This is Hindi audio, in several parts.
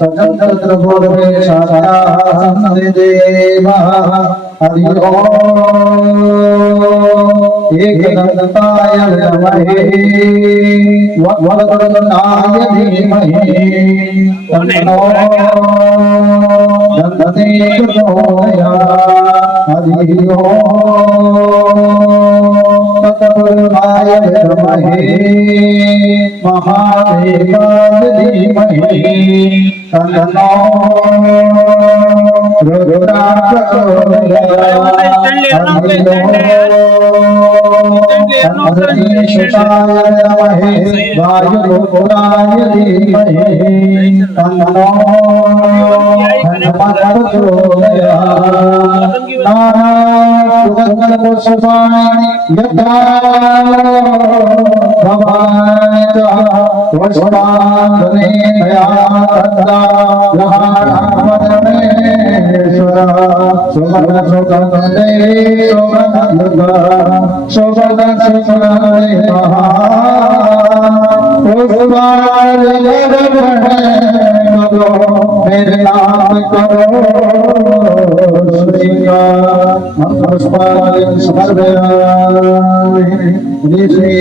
सजन तत्र भोरे शास्त्रासने देवः हरि ओम एकदन्ताय विद्महे वक्रतुण्डाय धीमहि तन्नो दन्ति प्रचोदयात् हरि ओम तत्पुरुषाय विद्महे महादेवाय धीमहि तन्नो रुद्राय प्रचोदयात् हरि ओम अग्निशुषाय नमः वायुपुत्राय धीमहि तन्नो हनुमत् प्रचोदयात् नानासुगन्धपुष्पाणि यथा भवानि च पुष्पाञ्जलि मया दत्ता लहामदमेश्वर सुमनसुगन्धे शोभनसुगन्धे महा पुष्पाञ्जलिर्गणे मेरे नाम करो पुष्पाञ्जलि समर्पयामि श्री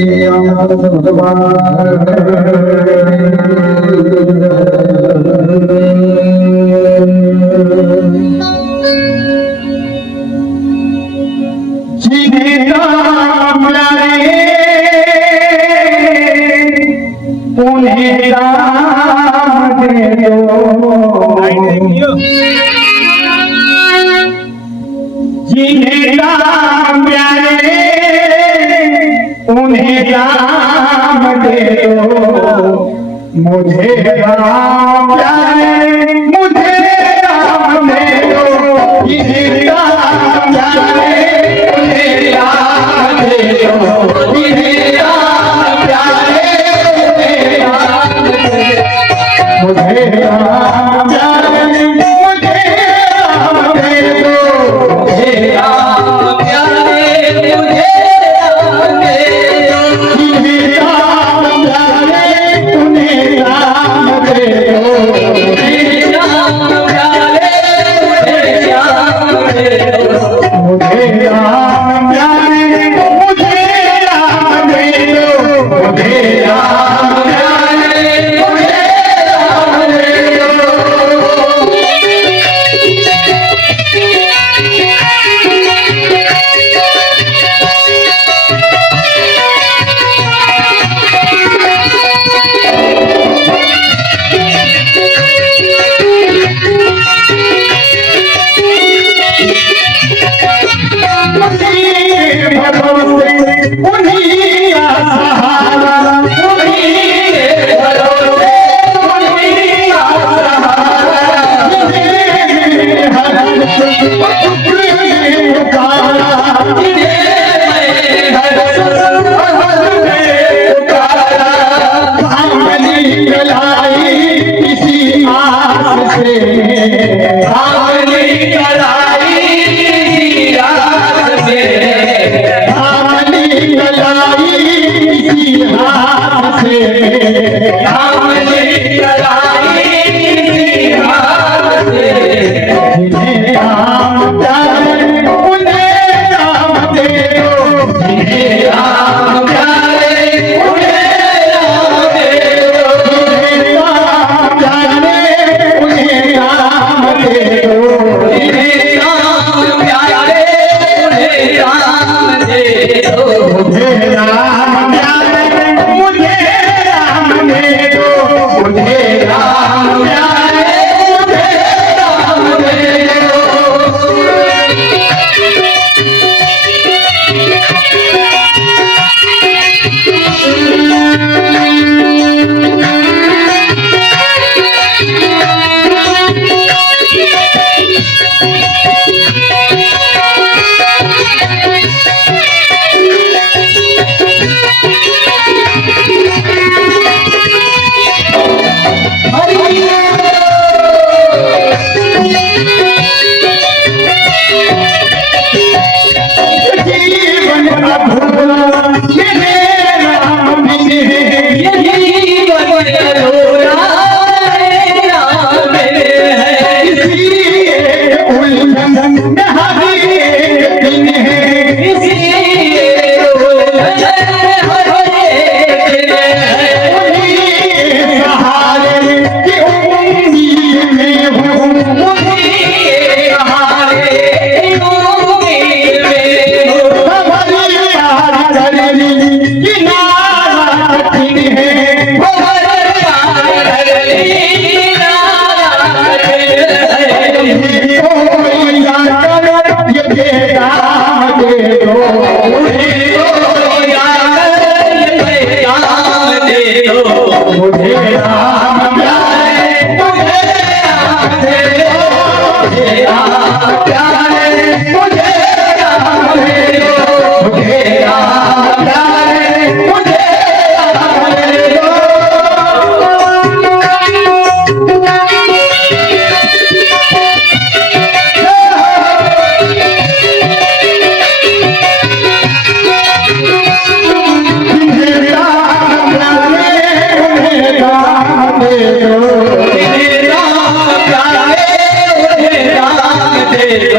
उन्हें राम दे दो मुझे राम प्यारे मुझे राम दे दो इन्हें राम प्यारे उन्हें राम दे दो इन्हें राम प्यारे उन्हें राम दे दो मुझे राम प्यारे मुझे राम दे दो मुझे राम प्यारे मुझे दो मुझे राम दे दो मुझे राम प्यारे मुझे राम दे दो मुझे राम प्यारे मुझे राम दे दो मुझे राम प्यारे मुझे राम दे दो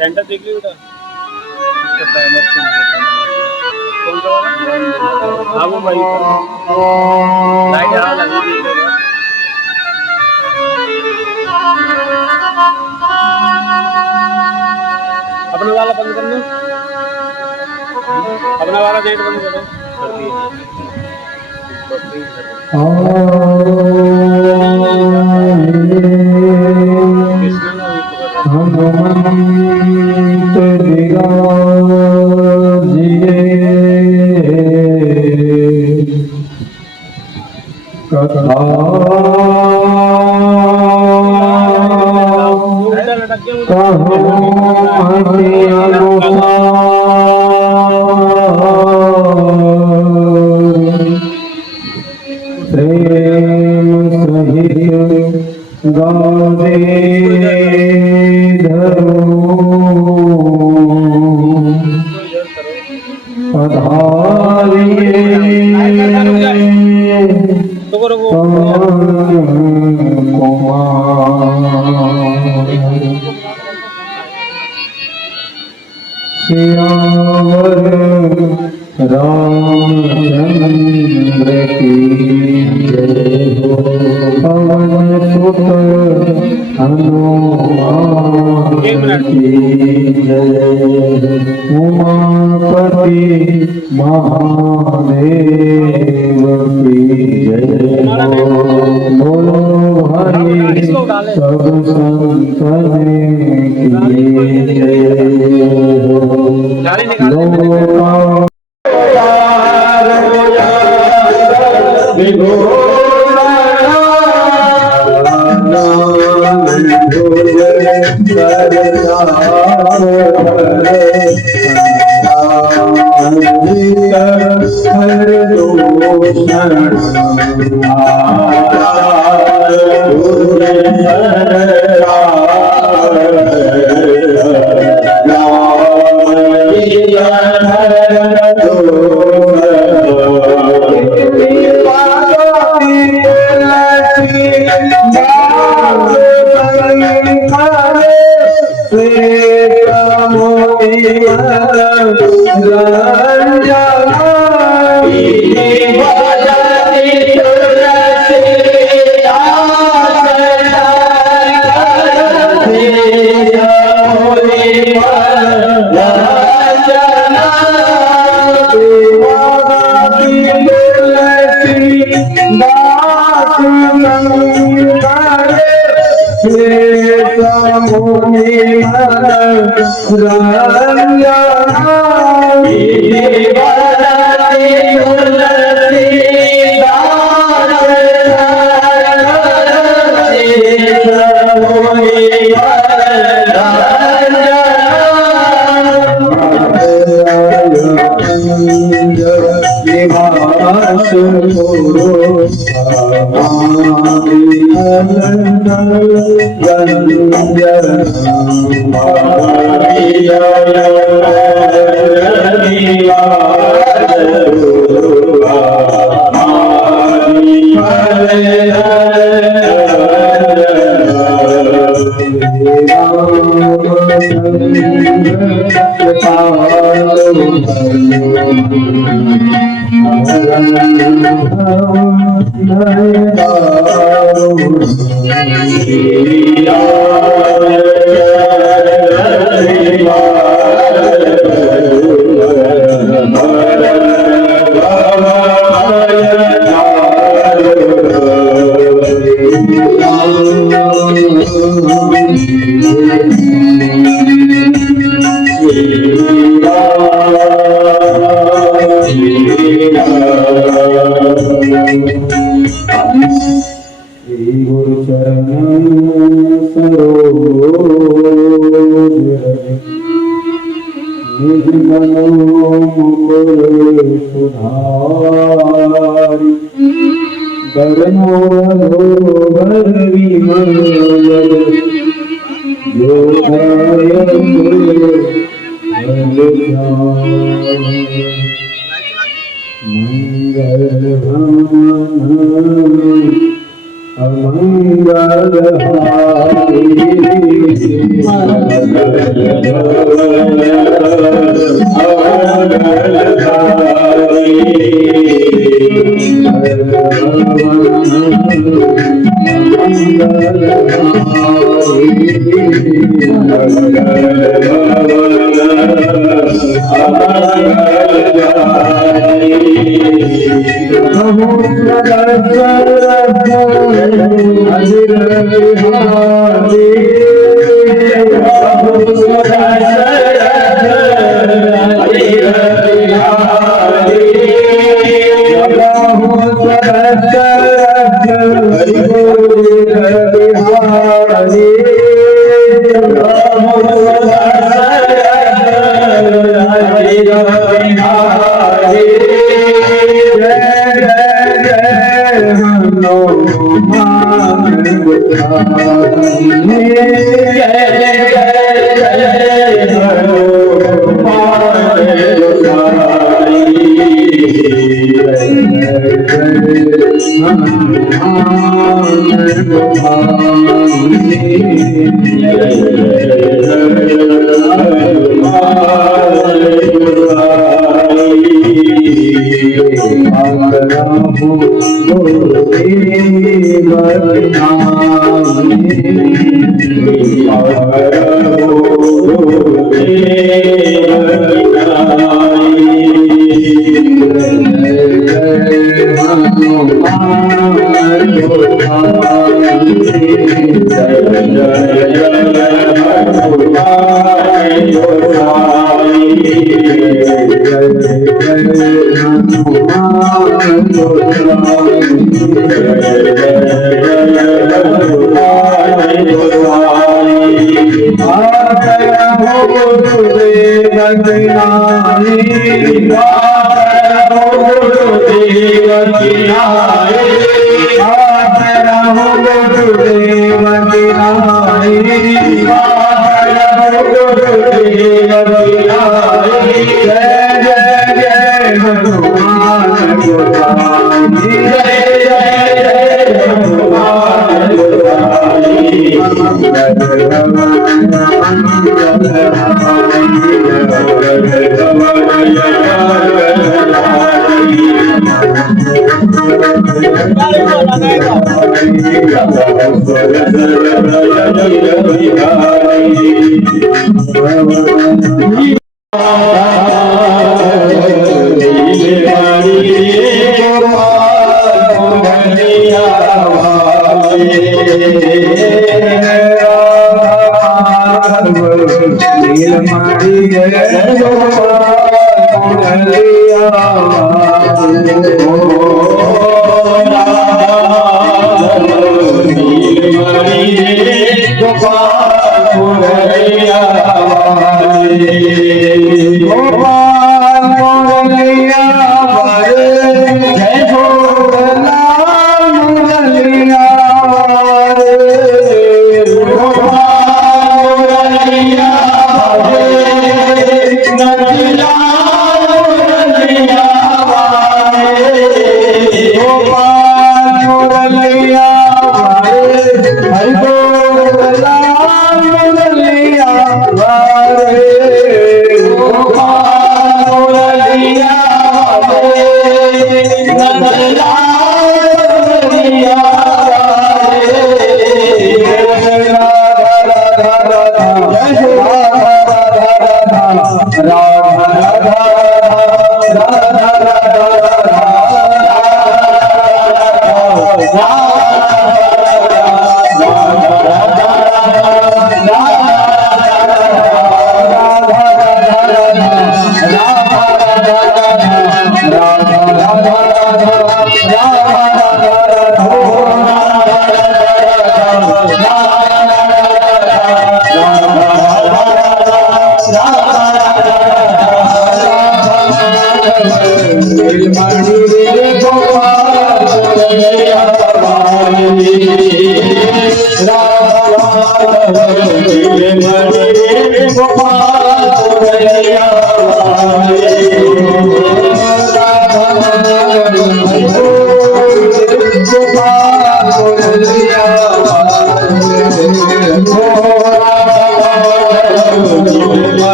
सेंटर देख ली बेटा इसका टाइमर चेंज कर देना कौन सा वाला हां वो भाई लाइट आ लगी देख लो अपना वाला बंद करना अपना वाला गेट बंद करो कर दिए कृष्णा ना भी हनुमंत विराजिए कथा प्रेम सहित गावे श्यावर रामचंद्र की जय हो पवन सुत हनुमान की जय उमापति महादेव की जय हो बोलो हरि सब संतन की जय हो Shiva दास गुरु हमारी गुरु चरण सरोज निज मनो मुकुर सुधारि बरनो भर विमल जो मंगल अमंगल गोपाल मुरलिया वारे हरि गोपाल मुरलिया वारे गोपाल मुरलिया वारे नंदलाल मुरलिया वारे राधा राधा राधा राधा राधा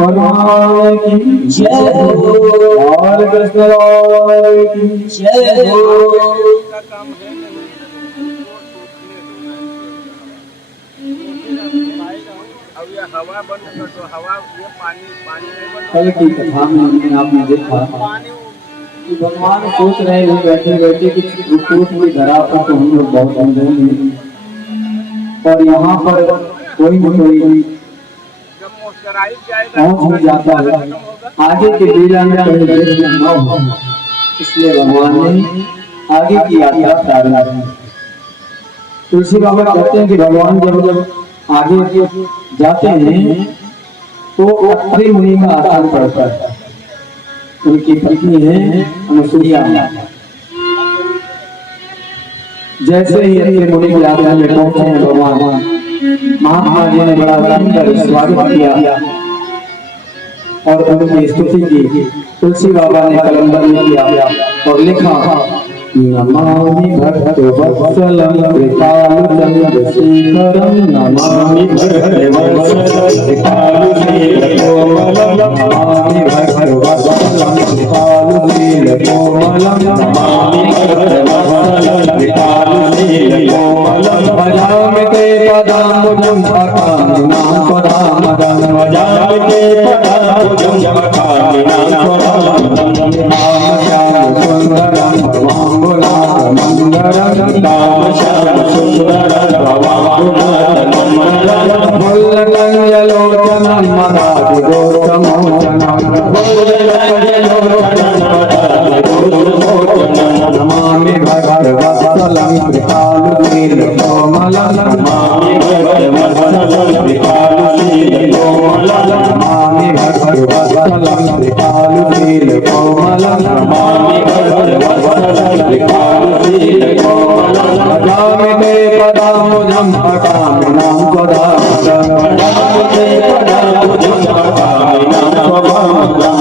भगवान की जय हो, और कृष्ण राम की जय हो। का काम है नहीं, अब ये हवा बंद कर दो, हवा ये पानी नहीं बंद। कल की कथा में हमने आपने देखा कि भगवान सोच रहे हैं बैठे बैठे कि चित्रकूट की धरा पर तो हम लोग बहुत समझेंगे, और यहाँ पर कोई न कोई पहुंच ही जाता है, आगे के लीला में कहीं देख न हो, इसलिए भगवान ने आगे की यात्रा प्रारंभ की। तुलसी बाबा कहते हैं कि भगवान जब जब आगे जाते हैं तो अत्रि मुनि का आसन पड़ता है। उनकी पत्नी है अनुसुईया। जैसे ही अत्रि मुनि के आश्रम में पहुंचे हैं भगवान, महात्मा जी ने बड़ा सुंदर स्वागत किया और उनकी स्तुति की। तुलसी बाबा ने कलम बंद किया और लिखा, नमामि भक्तवत्सलं कृपालुचन्द्रशेखरं, नमामि भक्तवत्सलं कृपालुशीलकोमलं, नमामि भक्तवत्सलं कृपालुशीलकोमलं, नमामि भक्तवत्सलं कृपालुशीलकोमलं। जामिते पदाम्बुजं अकामिनां पदामदं जामिते पदाम्बुजं अकामिनां पदामदं श्याम सुंदरं भवाम्बुनाथमंगलं श्याम सुंदरं भवाम्बुनाथमंगलं मुल्लकञ्जलोचनं मदादिगोत्रमोचनं नमामि भगवत्वत्सलं कृपालुनीलकोमलं नमामि भगवत्सलं कृपालुनीलकोमलं नमामि भगवत्सलं कृपालुनीलकोमलं नमामि भगवत्सलं कृपालुनीलकोमलं भजामि ते पदाम्बुजम् अकामिनां पदामदं जामिते पदाम्बुजं अकामिनां पदामदं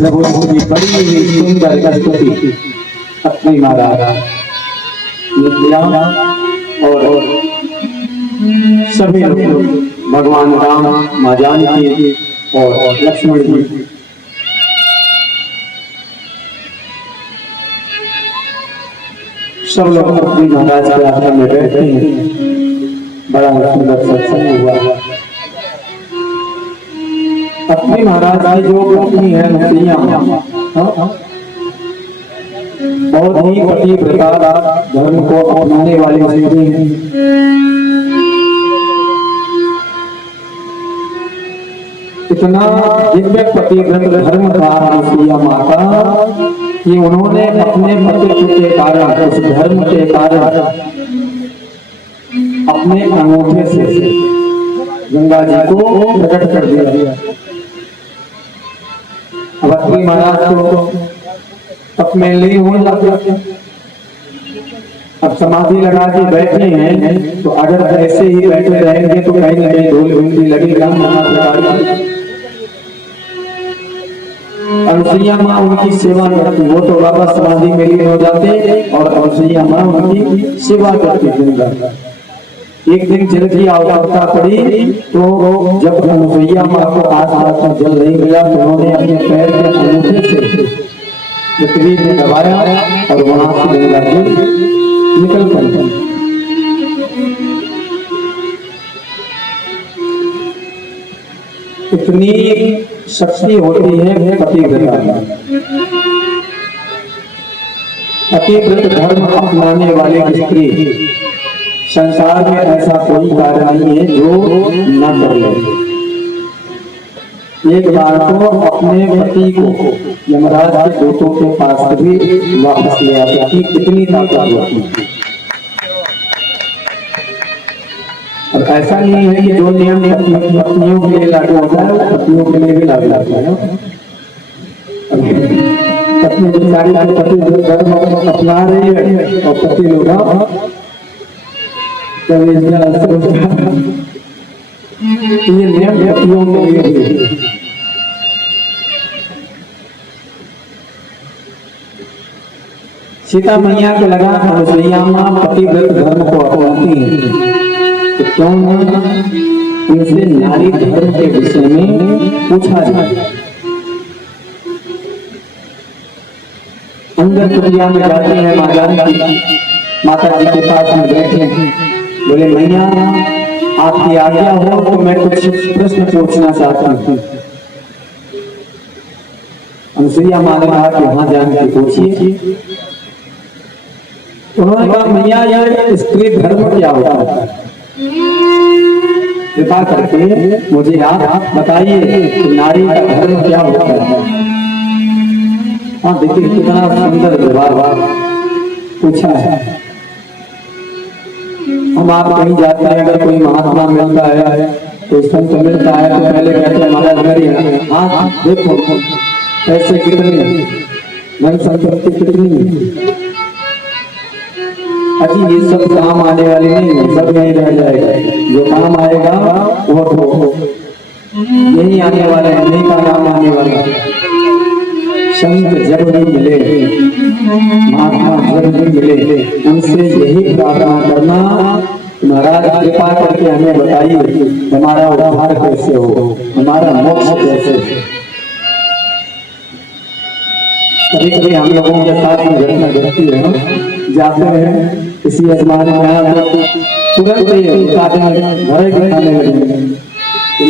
प्रभु की बड़ी सुंदर स्तुति अपनी महाराज ने किया और सभी लोग भगवान राम माँ जानकी और लक्ष्मण जी सब लोग अपनी महाराज के आश्रम में बैठे हैं। बड़ा सुंदर सत्संग हुआ। अपनी महाराज की जो पत्नी है नसिया बहुत ही पतिव्रता धर्म को अपनाने वाली स्त्री है। इतना दिव्य पतिव्रत धर्म था नसिया माता कि उन्होंने अपने पतित्व के कारण उस धर्म के कारण अपने अंगूठे से गंगा जी को प्रकट कर दिया। अब अपनी महाराज को तप में लीन हो जाते। अब समाधि लगा के बैठे हैं तो अगर ऐसे ही बैठे रहेंगे तो कहीं ना कहीं धूल भिंडी लगेगा। अनुसुईया माँ उनकी सेवा करती, वो तो बाबा समाधि में लीन हो जाते और अनुसुईया माँ उनकी सेवा करती दिन रात। एक दिन जल की आवश्यकता पड़ी तो जब अनुसुईया माँ को आसपास में जल नहीं मिला तो उन्होंने अपने पैर के अंगूठे से पृथ्वी में दबाया और वहां से गंगा जी निकल पड़ी। इतनी शक्ति होती है पतिव्रता में। पतिव्रत धर्म अपनाने वाले स्त्री संसार में ऐसा कोई कार्य नहीं है जो न कर ले। एक बार तो अपने पति को यमराज के दूतों के पास भी वापस ले आती थी। कितनी ताकत होती है। और ऐसा नहीं है कि जो नियम पत्नियों के लिए लागू होता है पतियों के लिए भी लागू होता है। पत्नी बेचारी पति धर्म अपना रही है और पति लोग ये नियम पतियों के लिए भी। सीता मैया को लगा अनुसुईया माँ पतिव्रत धर्म को अपनाती है तो क्यों न उनसे नारी धर्म के विषय में पूछा जाए। अंदर कुटिया में जाते हैं माँ जानकी, माता जी के पास में बैठे हैं। बोले मैया आपकी आज्ञा हो तो मैं कुछ प्रश्न पूछना चाहता हूँ। अनुसुईया माँ ने कहा कि हाँ जानकी पूछिए। उन्होंने कहा मैया यह स्त्री धर्म क्या होता है, कृपा करके मुझे आप बताइए कि नारी का धर्म क्या होता है। हाँ देखिए कितना सुंदर जवाब पूछा है। हम आप कहीं जाते हैं अगर कोई महात्मा मिलता है कोई संत मिलता है तो पहले कहते हैं महाराज मेरी हाँ देखो पैसे कितने धन संपत्ति कितनी। अजी ये सब काम आने वाली नहीं है, सब यही रह जाएगा। जो काम आएगा वो तो यही आने वाला है, नहीं का नाम आने वाला है। संत जब भी मिले, महात्मा जब भी मिले, उनसे यही प्रार्थना करना महाराज कृपा करके हमें बताइए हमारा उद्धार कैसे हो, हमारा मोक्ष कैसे। कभी कभी हम लोगों के साथ में घटना घटती है, जाते हैं किसी अजमान में आया तो तुरंत ही आदमी भरे दिखाने लगे कि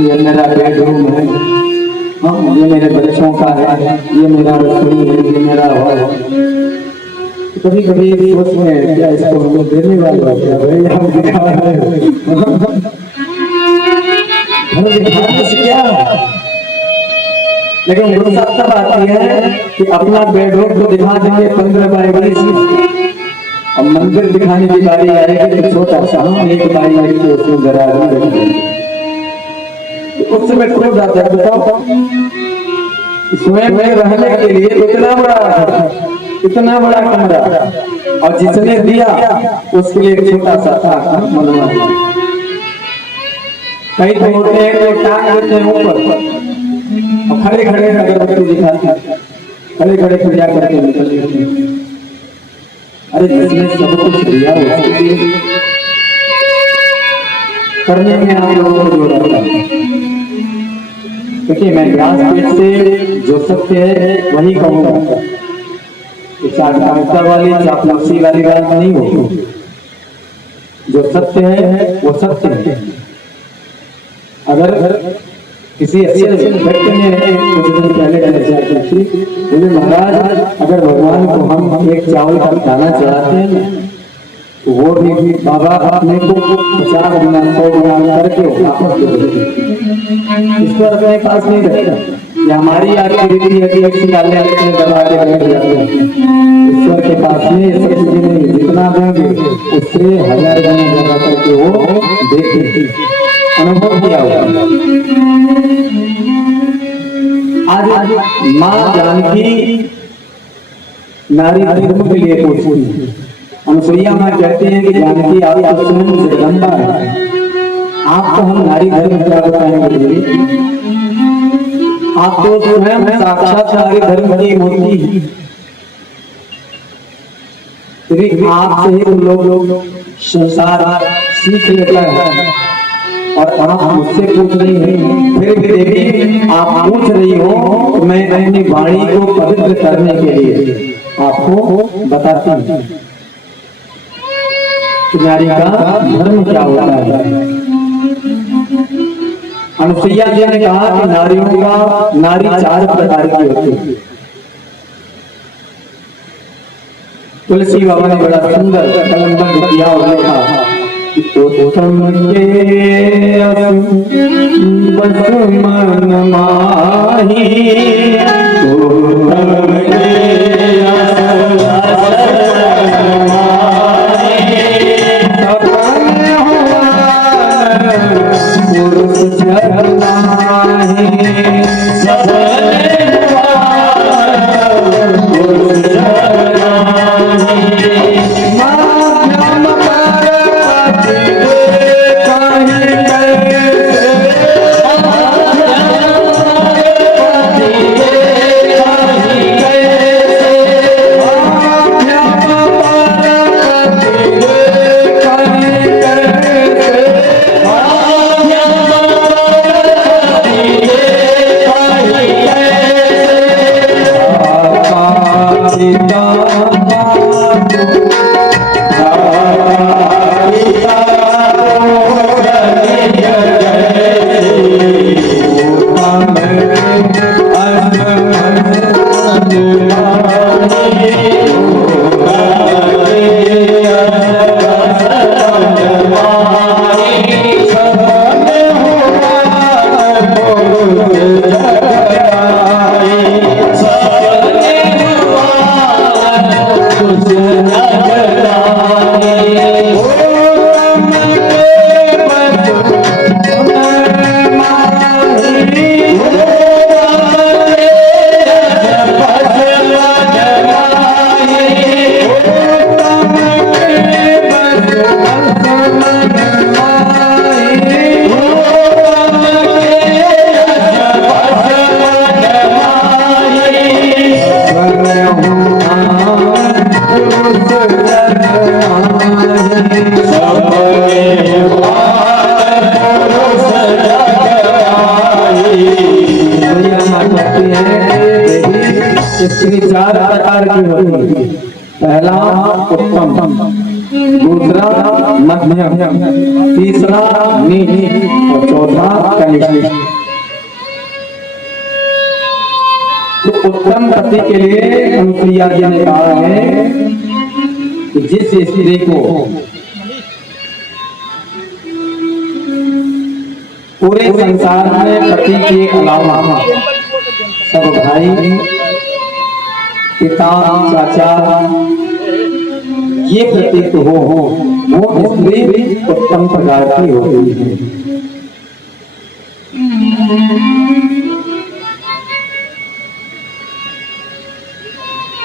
ये मेरा बेडरूम है, हाँ ये मेरे बच्चों का है, ये मेरा रसोई है, ये मेरा हॉल है। कभी कभी सोचते हैं क्या इसको हम देने वाले हो क्या भाई, हम दिखा रहे हो हम दिखाने से क्या, लेकिन गुस्सा तब आती है कि अपना बेडरूम को दिखा देंगे 15 बाय 20 और मंदिर दिखाने की बारी आएगी तो छोटा सा एक बाई आएगी उसमें दरार में रख देंगे। उस समय क्रोध आता है, बताओ स्वयं में रहने के लिए इतना बड़ा कमरा और जिसने दिया उसके लिए एक छोटा सा था मनवा। कई तो होते हैं जो टांग देते हैं ऊपर और खड़े खड़े अगरबत्ती दिखाते हैं, खड़े खड़े पूजा करके निकल जाते हैं। अरे जिसने सब कुछ दिया उसके लिए करने में आप लोगों को जो रहता है, क्योंकि मैं व्यासपीठ से जो सत्य है वही कहूँगा, चाटकारिता वाली चापलूसी वाली बात नहीं होगी। जो सत्य है वो सत्य है। अगर किसी अच्छे व्यक्ति ने कुछ दिन पहले चर्चा की थी, बोले महाराज अगर भगवान को हम एक चावल का दाना चढ़ाते हैं तो वो भी बाबा अपने को 50 गुना 100 गुना करके वापस दे देते, इसको अपने पास नहीं रखता। ये हमारी आकृति है कि एक डालने अपने दबा के बैठ जाते हैं, ईश्वर के पास में ये सब चीजें नहीं, जितना देंगे उससे 1000 गुना ज्यादा करके वो देते, अनुभव किया होगा। आज माँ जानकी नारी धर्म के लिए पूछती है। अनुसुईया माँ कहते हैं कि जानकी आप तो स्वयं जगदम्बा है, आप तो हम नारी धर्म क्या बताएंगे, आप तो स्वयं साक्षात नारी धर्म की मूर्ति, आपसे ही लोग संसार सीख लेता है और आप मुझसे पूछ रही हैं, फिर भी देखिए आप पूछ रही हो तो मैं अपनी वाणी को पवित्र करने के लिए आपको बताती हूँ कि नारी का धर्म क्या होता है। अनुसुईया जी ने कहा कि नारियों का नारी 4 प्रकार की होती है। तुलसी बाबा ने बड़ा सुंदर कलमबंद किया और लिखा कि तो तुम के बस मन माही, तो तुम के स्त्री 4 प्रकार की होती है। पहला उत्तम, मध्यम, तीसरा नीच और चौथा कनिष्ठ। तो उत्तम पति के लिए अनुसुईया जी ने कहा है कि जिस स्त्री को पूरे संसार में पति के अलावा सब भाई, पिता, चाचा ये प्रतीत हो वो स्त्री उत्तम प्रकार की होती है।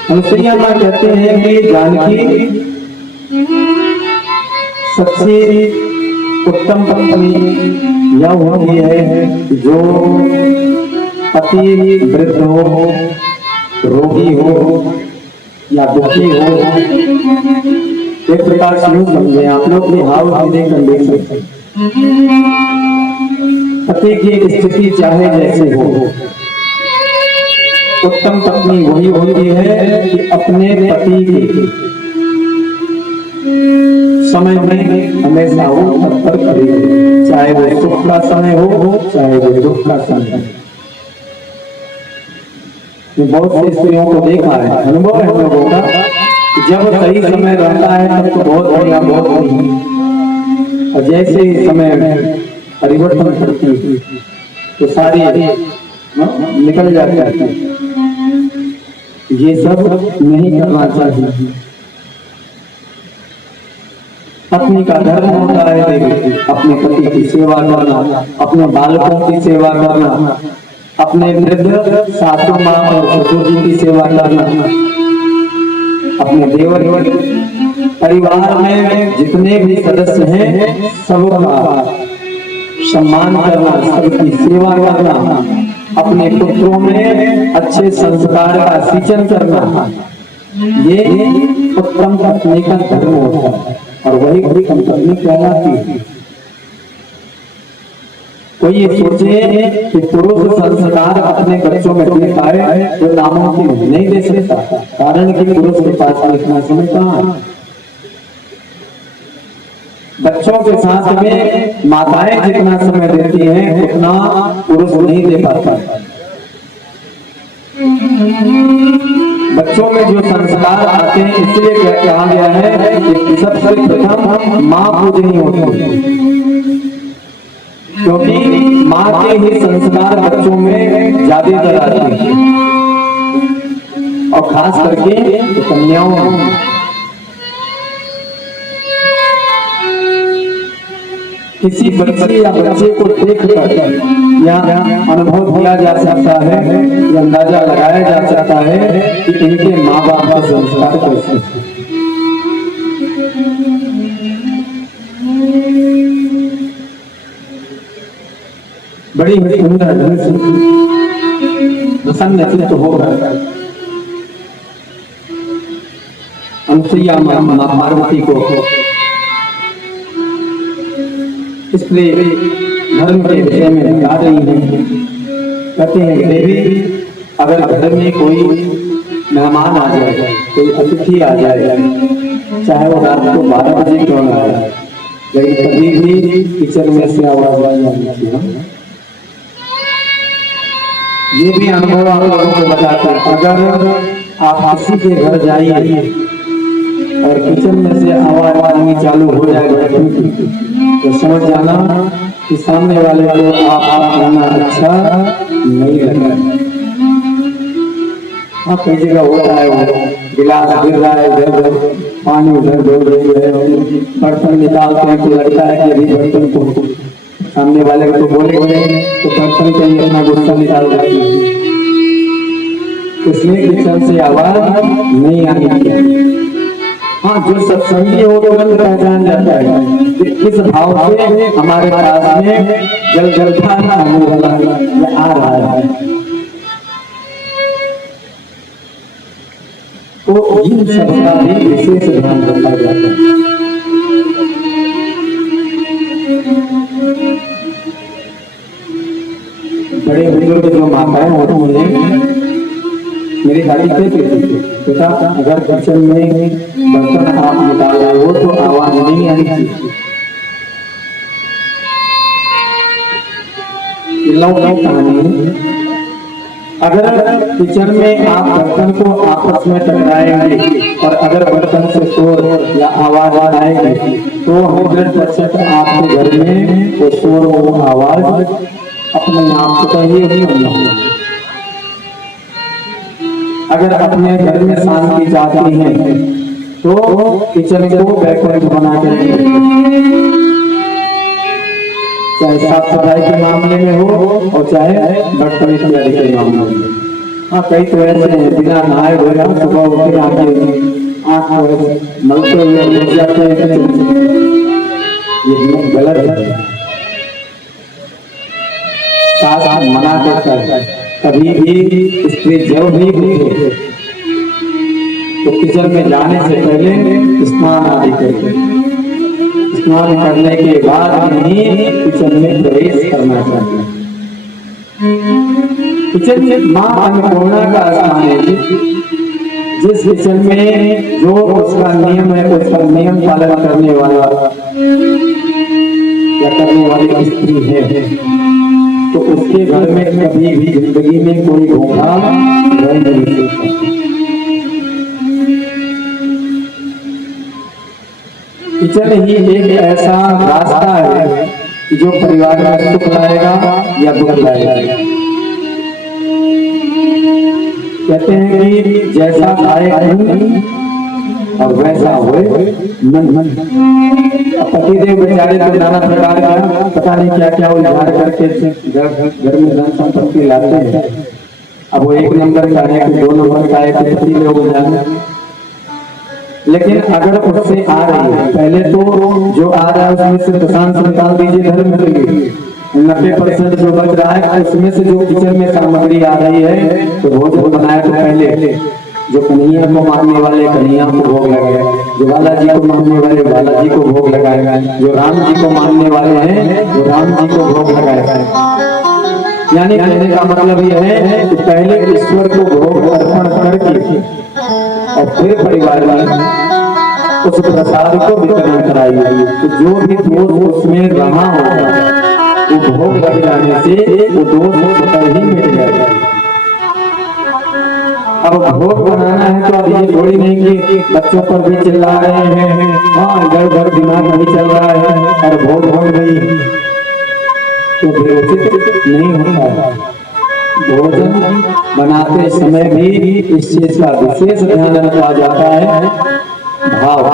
अनुसुईया मां कहते हैं कि जानकी सबसे उत्तम पत्नी यह होती है जो पति वृद्ध हो, रोगी हो या दुखी हो। एक प्रकार से यूं समझे आप लोग भी हाव देख सकते, पति की स्थिति चाहे जैसे हो, उत्तम पत्नी वही होती है कि अपने पति के समय में हमेशा वो तत्पर खड़ी है, चाहे वो सुख का समय हो चाहे वो दुख का समय। बहुत से स्त्रियों को देखा है, अनुभव है हम लोगों का, जब सही समय रहता है तब तो बहुत बढ़िया, बहुत बढ़िया, और जैसे ही समय में परिवर्तन करती तो सारी निकल जाती है। ये सब नहीं करना चाहिए। पत्नी का धर्म होता है अपने पति की सेवा करना, अपने बालकों की सेवा करना, अपने वृद्ध सासू माँ और ससुर जी की सेवा करना, अपने देवर परिवार में जितने भी सदस्य हैं सबका सम्मान करना, सबकी सेवा करना, अपने पुत्रों में अच्छे संस्कार का सिंचन करना, ये उत्तम पत्नी का धर्म होता है और वही उत्तम पत्नी कहलाती है। कोई ये सोचे कि पुरुष संस्कार अपने बच्चों में दे पाए तो नामुमकिन नहीं दे सकता, कारण कि पुरुष के पास इतना समय कहाँ है। बच्चों के साथ में माताएं जितना समय देती हैं उतना पुरुष नहीं दे पाता। बच्चों में जो संस्कार आते हैं इसलिए कहा गया है कि सबसे प्रथम माँ पूजनी होती है, क्योंकि माँ के ही संस्कार बच्चों में ज्यादातर आते हैं और खास करके कन्याओं में। किसी बच्चे या बच्चे को देखकर या अनुभव किया जा सकता है, या अंदाजा लगाया जा सकता है कि इनके माँ बाप का संस्कार कैसे है। बड़ी सुंदर ढंग से प्रसन्न चित्त होकर अनुसुईया मां पार्वती को इसलिए धर्म के विषय में गा रही है। कहते हैं कि देवी अगर घर में कोई मेहमान आ जाए, कोई अतिथि आ जाए, चाहे वो रात को 12 बजे क्यों ना आए, लेकिन कभी भी किचन में से आवाज नहीं आनी चाहिए। ये भी अनुभव आप लोगों को बताते हैं। अगर आप किसी के घर जाइए और किचन में से आवाज आनी चालू हो जाए तो समझ जाना कि सामने वाले को आप आना अच्छा नहीं लगा। हाँ, कई जगह होता है, वो गिलास गिर रहा है, इधर पानी उधर डोल रही है, बर्तन निकालते हैं तो लगता है कि अभी बर्तन को सामने वाले को बोलेंगे तो बर्तन के लिए अपना गुस्सा निकाल देते हैं। इसलिए किचन से आवाज नहीं आनी चाहिए। हाँ, जो सत्संगी हो तो तुरंत पहचान जाता है कि किस भाव से हमारे पास में जलता आने वाला या आ रहा है। तो इन सबका भी विशेष ध्यान रखा जाता है। बड़े बुजुर्ग जो माताएं होती हैं, मेरी दादी कहती थी बेटा अगर किचन में बर्तन आप निकाल रहे हो तो आवाज नहीं आनी चाहिए। लौकिक कहानी, अगर किचन में आप बर्तन को आपस में टकराएंगे और अगर बर्तन से शोर या आवाज आएगी तो 100% आपके घर में वो शोर वो आवाज अपने आप को ही नहीं होगी। अगर अपने घर में शांति चाहती है तो किचन को बैकवर्ड बना के रखिए, चाहे साफ सफाई के मामले में हो और चाहे बर्तन इत्यादि के मामले में। हाँ, कई तो ऐसे हैं बिना नहाए धोए सुबह उठे आंख मलते हुए उठ जाते हैं, ये गलत है। साथ मना करता है कभी भी स्त्री जब भी उठे तो किचन में जाने से पहले स्नान आदि करके, स्नान करने के बाद ही किचन में प्रवेश करना चाहिए। किचन माँ अन्नपूर्णा का स्थान है। जिस किचन में जो उसका नियम है उसका नियम पालन करने वाला या करने वाली स्त्री है तो उसके घर में कभी भी जिंदगी में कोई धोखा नहीं सकता। किचन ही एक ऐसा रास्ता है जो परिवार में सुख लाएगा या दुख लाएगा। कहते हैं कि जैसा खाए और वैसा होए मन। पतिदेव बेचारे तो नाना प्रकार का पता नहीं क्या क्या उजाड़ करके घर में धन संपत्ति लाते हैं। अब वो 1 नंबर का है, 2 नंबर का है, पति लोग जाने। लेकिन अगर उससे आ रही है, पहले तो जो आ रहा है उसमें से प्रशांत निकाल दीजिए, घर में लगी 90% जो बच रहा है उसमें से जो किचन में सामग्री आ रही है तो भोजन बनाए तो पहले जो कन्हैया को मानने वाले कन्हैया को भोग लगाए, जो बालाजी को मानने वाले बालाजी को भोग लगाए, जो राम जी को मानने वाले हैं वो राम जी को भोग लगाए। यानी कहने का मतलब यह है कि पहले ईश्वर को भोग अर्पण करके और फिर परिवार में उस प्रसाद को वितरण कराइए। तो जो भी दोष उसमें रहा होगा वो भोग लग जाने से वो दोष स्वतः ही मिट जाएगा। अब भोग बनाना है तो अब ये थोड़ी नहीं कि बच्चों पर भी चिल्ला रहे हैं, हाँ इधर उधर दिमाग नहीं चल रहा है और भोग हो गई तो फिर उचित नहीं होता है। भोजन बनाते समय भी इस चीज का विशेष ध्यान रखा जाता है। भाव,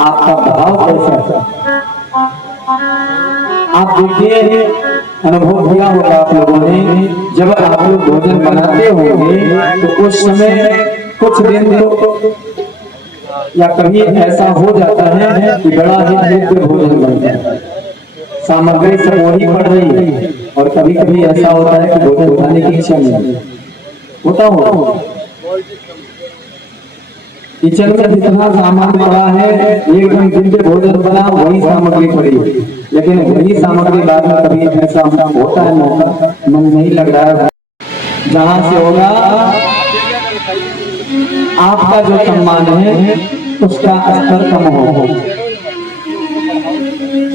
आपका भाव कैसा है? आप देखिए, अनुभव किया होगा आप लोगों ने, जब आप लोग भोजन बनाते होंगे तो उस समय कुछ दिन तो या कभी ऐसा हो जाता है कि बड़ा ही दिव्य भोजन बनता है, सामग्री सब वही पड़ रही है, और कभी कभी ऐसा होता है कि भोजन खाने की इच्छा नहीं होता हो। किचन में जितना सामान पड़ा है एकदम दिव्य भोजन बना वही सामग्री पड़ी, लेकिन वही सामग्री बाद में कभी ऐसा होता है मौका मन नहीं लग रहा है, जहां से होगा आपका जो सम्मान है उसका स्तर कम हो।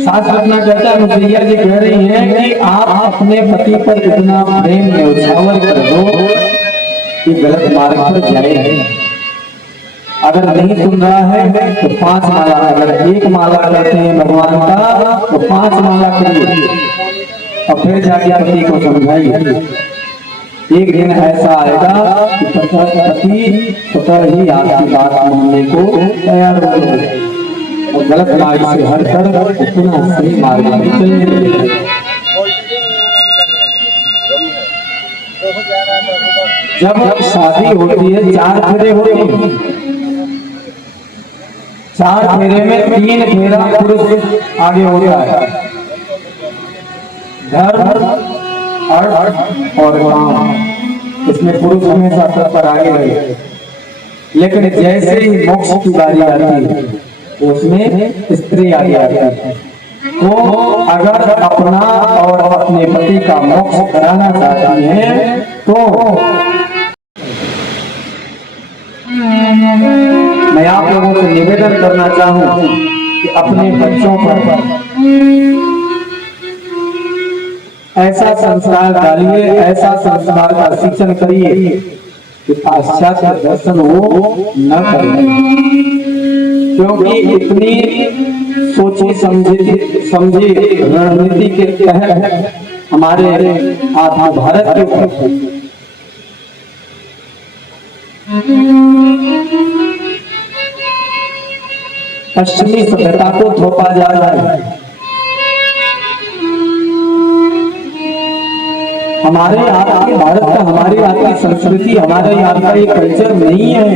साथ रखना कहता है, मुसैया जी कह रही है कि आप अपने पति पर इतना प्रेम न्यौछावर कर दो कि गलत मार्ग पर जाए। अगर नहीं सुन रहा है तो 5 माला, अगर 1 माला कहते हैं भगवान का तो 5 माला करिए और फिर जाके पति को समझाइए। एक दिन ऐसा आएगा कि पति स्वतः ही आपकी बात मानने को तैयार हो जाए और गलत मार्ग से हटकर अपना सही मार्ग पर चलने लगे। जब शादी होती है 4 फेरे होते हैं, 4 फेरे में 3 फेरा पुरुष आगे होता है, धर्म अर्थ और काम, इसमें पुरुष हमेशा सब पर आगे रहे। लेकिन जैसे ही मोक्ष की बारी आती है उसमें स्त्री आगे आती है। तो अगर अपना और अपने पति का मोक्ष कराना चाहती है तो मैं आप लोगों से निवेदन करना चाहूं कि अपने बच्चों पर ऐसा संस्कार डालिए, ऐसा संस्कार का शिक्षण करिए कि पाश्चात्य दर्शन वो न करें, क्योंकि इतनी सोची समझी रणनीति के तहत हमारे आधा भारत के ऊपर पश्चिमी सभ्यता को थोपा जा रहा है। हमारे आपके भारत का, हमारी आपकी संस्कृति, हमारे आपका ये कल्चर नहीं है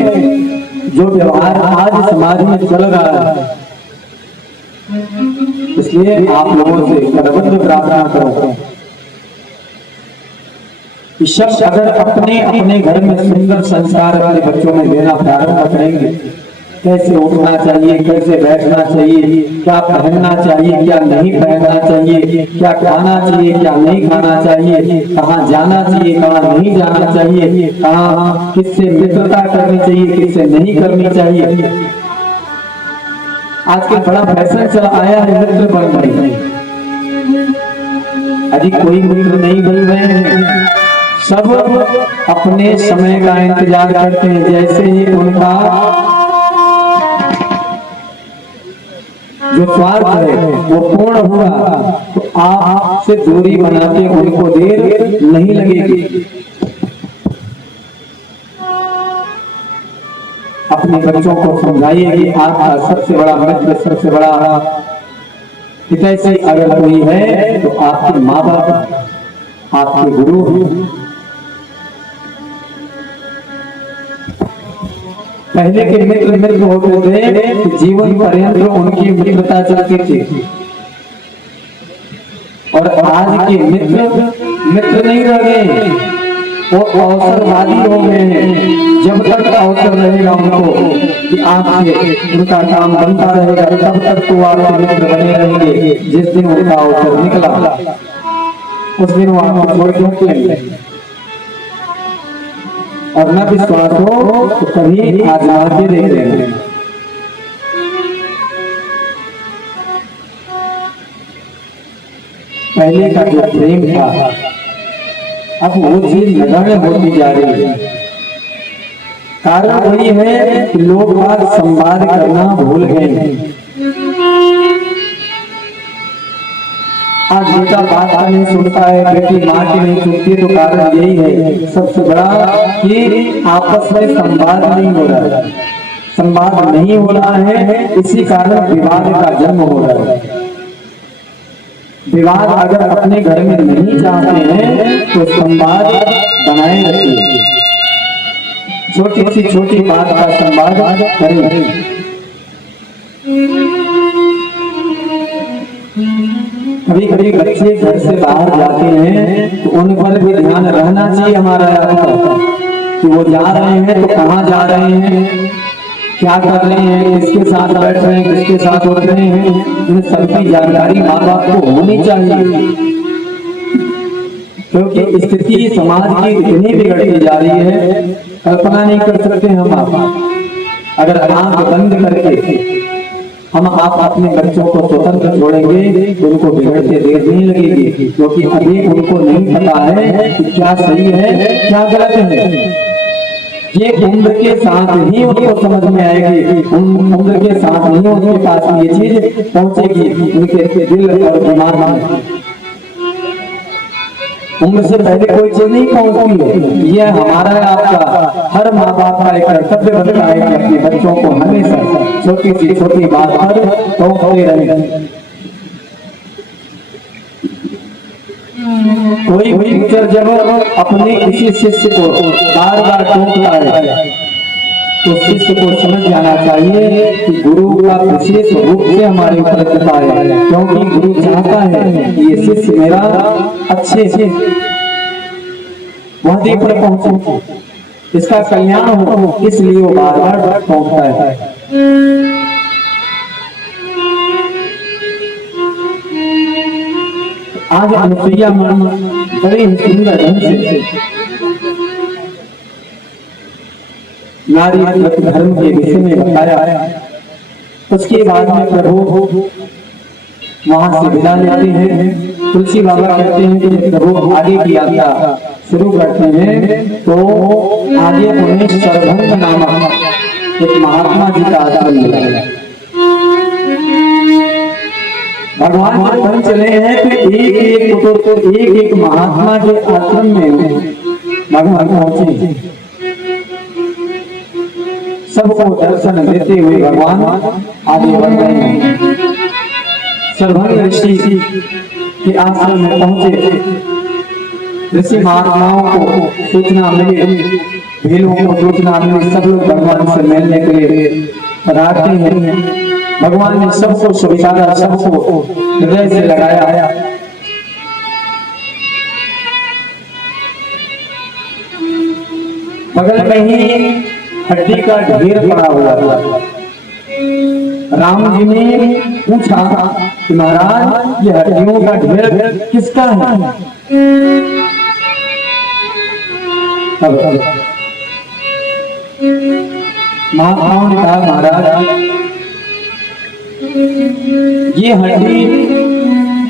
जो व्यवहार आज समाज में चल रहा है। इसलिए आप लोगों से करबद्ध प्रार्थना करो कि शख्स अगर अपने अपने घर में सुंदर संस्कार अपने बच्चों में देना प्रारंभ करेंगे, कैसे उठना चाहिए, कैसे बैठना चाहिए, क्या पहनना चाहिए, क्या नहीं पहनना चाहिए, क्या खाना चाहिए, क्या नहीं खाना चाहिए, कहाँ जाना चाहिए, कहाँ नहीं जाना चाहिए, कहाँ किससे मित्रता करनी चाहिए, किससे नहीं करनी चाहिए। आजकल बड़ा फैशन चला आया है मित्र बन रहे, अभी कोई मित्र नहीं बन रहे हैं, सब अपने समय का इंतजार करते हैं। जैसे ही उनका जो स्वार्थ है वो पूर्ण हुआ तो आपसे दूरी बनाते उनको देर नहीं लगेगी। अपने बच्चों को समझाइए कि आपका सबसे बड़ा मित्र, सबसे बड़ा हितैषी अगर कोई है तो आपके माँ बाप, आपके गुरु हैं। पहले के मित्र होते थे, जीवन पर्यंत उनकी मित्रता चलती थी, और आज के मित्र नहीं रह गए, वो अवसरवादी हो गए हैं। जब तक अवसर रहेगा उनको कि आपसे उनका काम बनता रहेगा, तब तक तो आपके मित्र बने रहेंगे। जिस दिन उनका अवसर निकला उस दिन वो आपको छोड़ के निकलेंगे, और न विश्वास हो तो कभी आजमा के देख लेंगे। पहले का जो प्रेम था अब वो चीज नगण्य होती जा रही है। कारण वही है कि लोग बात संवाद करना भूल गए हैं। आज बेटा बात का नहीं सुनता है, बेटी माँ की नहीं सुनती, तो कारण यही है सबसे बड़ा कि आपस में संवाद नहीं हो रहा है। संवाद नहीं हो रहा है, इसी कारण विवाद का जन्म हो रहा है। विवाद अगर अपने घर में नहीं चाहते हैं तो संवाद बनाए रखिए। छोटी बात का संवाद करें। कभी कभी बच्चे घर से बाहर जाते हैं तो उन पर भी ध्यान रहना चाहिए हमारा आपका, कि वो जा रहे हैं तो कहाँ जा रहे हैं, क्या कर रहे हैं, किसके साथ बैठ रहे हैं, किसके साथ उठ रहे हैं। इन सबकी जानकारी माँ बाप को होनी चाहिए, क्योंकि स्थिति समाज की इतनी बिगड़ती जा रही है, कल्पना नहीं कर सकते हम आप। अगर आंख बंद करके हम आप अपने बच्चों को स्वतंत्र छोड़ेंगे तो उनको बिगड़ते देर नहीं लगेगी, क्योंकि अभी उनको नहीं पता है कि क्या सही है क्या गलत है। ये उम्र के साथ ही उनको समझ में आएगी, उम्र के साथ ही उनके पास ये चीज पहुंचेगी, उनके दिल और दिमाग में। उम्र से पहले कोई चीज नहीं पहुंचती है। यह हमारा आपका हर माँ बाप का एक कर्तव्य बनता है कि अपने बच्चों को हमेशा छोटी बात पर टोकते रहे। कोई भी टीचर जब अपने किसी शिष्य को बार बार टोकता है तो शिष्य को समझ जाना चाहिए कि गुरु का विशेष रूप से हमारे ऊपर कृपा है, क्योंकि गुरु चाहता है कि ये शिष्य मेरा अच्छे से वहां पर पहुंचे, इसका कल्याण हो, इसलिए वो बार बार टोकता है। आज अनुसुईया मां बड़े सुंदर ढंग से नारी धर्म के विषय में बताया। उसके बाद में प्रभु वहां से विदा लेते हैं। तुलसी बाबा कहते हैं कि प्रभु आगे की यात्रा शुरू करते हैं तो आगे उन्हें सरभंग नामक एक महात्मा जी का आश्रम मिला। भगवान जब चले हैं तो एक महात्मा के आश्रम में भगवान पहुंचे। सबको दर्शन देते हुए भगवान आगे बढ़ रहे हैं। सरभंग ऋषि के आश्रम में पहुंचे। ऋषि महात्माओं को सूचना मिली, भीलों को सूचना मिली, सब लोग भगवान से मिलने के लिए पधारते हैं। भगवान ने सबको स्वीकारा, सबको हृदय से लगाया। बगल में ही हड्डी का ढेर पड़ा हुआ था। राम जी ने पूछा कि महाराज ये हड्डियों का ढेर किसका है? महात्माओं ने कहा महाराज ये हड्डी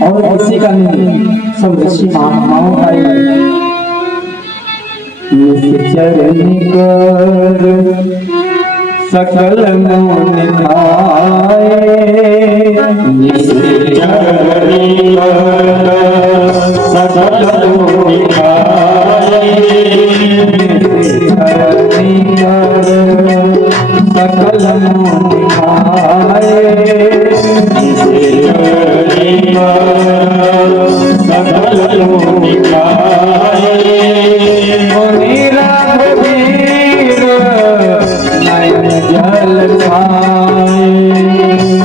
और किसी का नहीं, सब ऋषि महात्माओं का ही। चरण कर सकल मुनि खाए, चरणी सकल मुनि खाए, चरणी कर सकल मुनि खाए, चरणी सकल मुनि खाए। मुनि रघुवीर नयन जल छाए,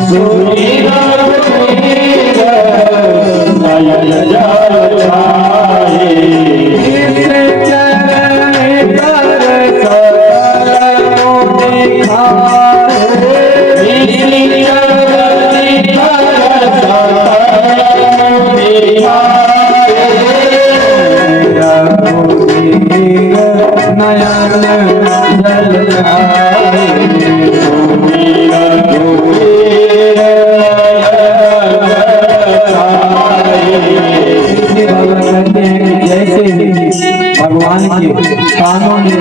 सुनि रघुवीर नयन जल छाए। चरण कर सकल मुनि खाए, नयन जल छाए। जैसे ही भगवान के कानों ने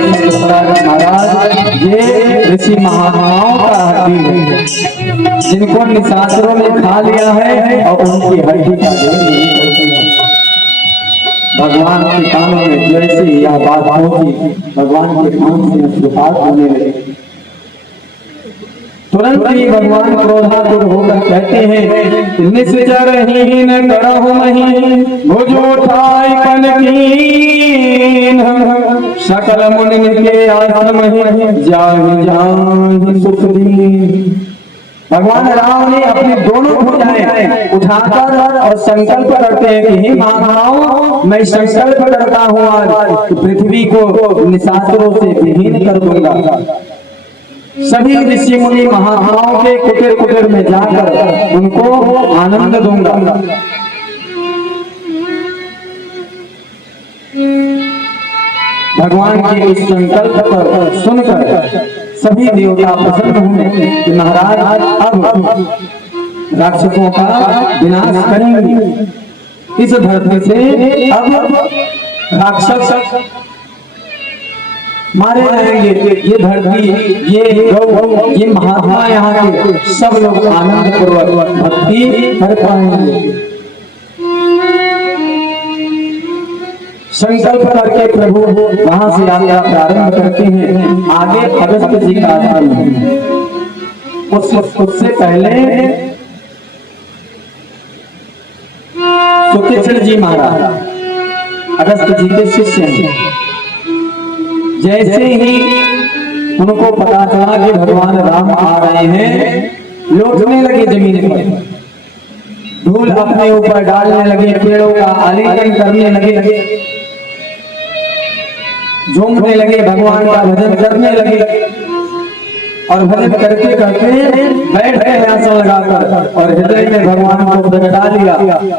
महाराज ये ऋषि महात्माओं का हड्डी है, जिनको निशाचरों ने खा लिया है और उनकी हड्डी का भगवान के कानों में जैसे ही यह बात पहुंची, भगवान के कान से अश्रुपात होने लगे। तुरंत ही भगवान क्रोधातुर होकर कहते हैं निश्चरहीन करहु महीन, भुज उठाई कनकीन, सकल मुनि के आश्रम जाहि जाहि सुख दीन। भगवान राम ने अपनी दोनों भुजाएं उठाकर और संकल्प करते हैं कि हे महात्माओं, मैं संकल्प करता हूँ आज पृथ्वी को निशाचरों से विहीन कर दूंगा। सभी ऋषि मुनि महात्माओं के कुटीर कुटीर में जाकर उनको आनंद दूंगा। भगवान के इस संकल्प पर सुनकर सभी देवता प्रसन्न हुए कि महाराज अब राक्षसों का विनाश करेंगे। इस धरती से अब राक्षस मारे जाएंगे। ये धरती, ये गौ, ये महात्मा यहाँ के सब लोग आनंद पूर्वक भक्ति कर पाएंगे। संकल्प करके प्रभु वहां से यात्रा प्रारंभ करते हैं। आगे अगस्त जी का आश्रम है, उससे पहले सुकेशर जी महाराज अगस्त जी के शिष्य हैं। जैसे ही उनको पता चला कि भगवान राम आ रहे हैं, लौटने लगे जमीन पर, धूल अपने ऊपर डालने लगे, पेड़ों का आलिंगन करने लगे, झूमने लगे, भगवान का भजन करने लगे और भजन करते करते बैठ गए आसन लगाकर और हृदय में भगवान को प्रगटा लिया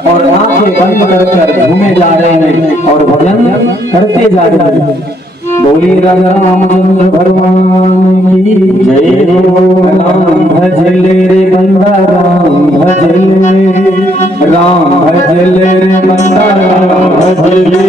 और आंखें बंद कर घूमे जा रहे हैं और भजन करते जा रहे हैं। बोली राजा रामचंद्र भगवान की जय हो। राम भजले रे बंदा राम भजले, राम भजले रे बंदा राम भजले।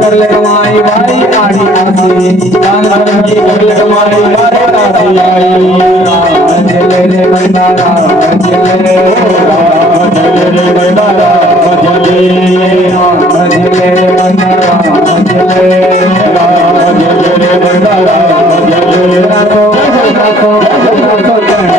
कर ले कमाई भाई आड़ी आसी दान धर्म की कर ले कमाई भाई आड़ी आई चले रे बंदारा चले रे बंदारा चले रे बंदारा चले रे बंदारा चले रातो रातो रातो चले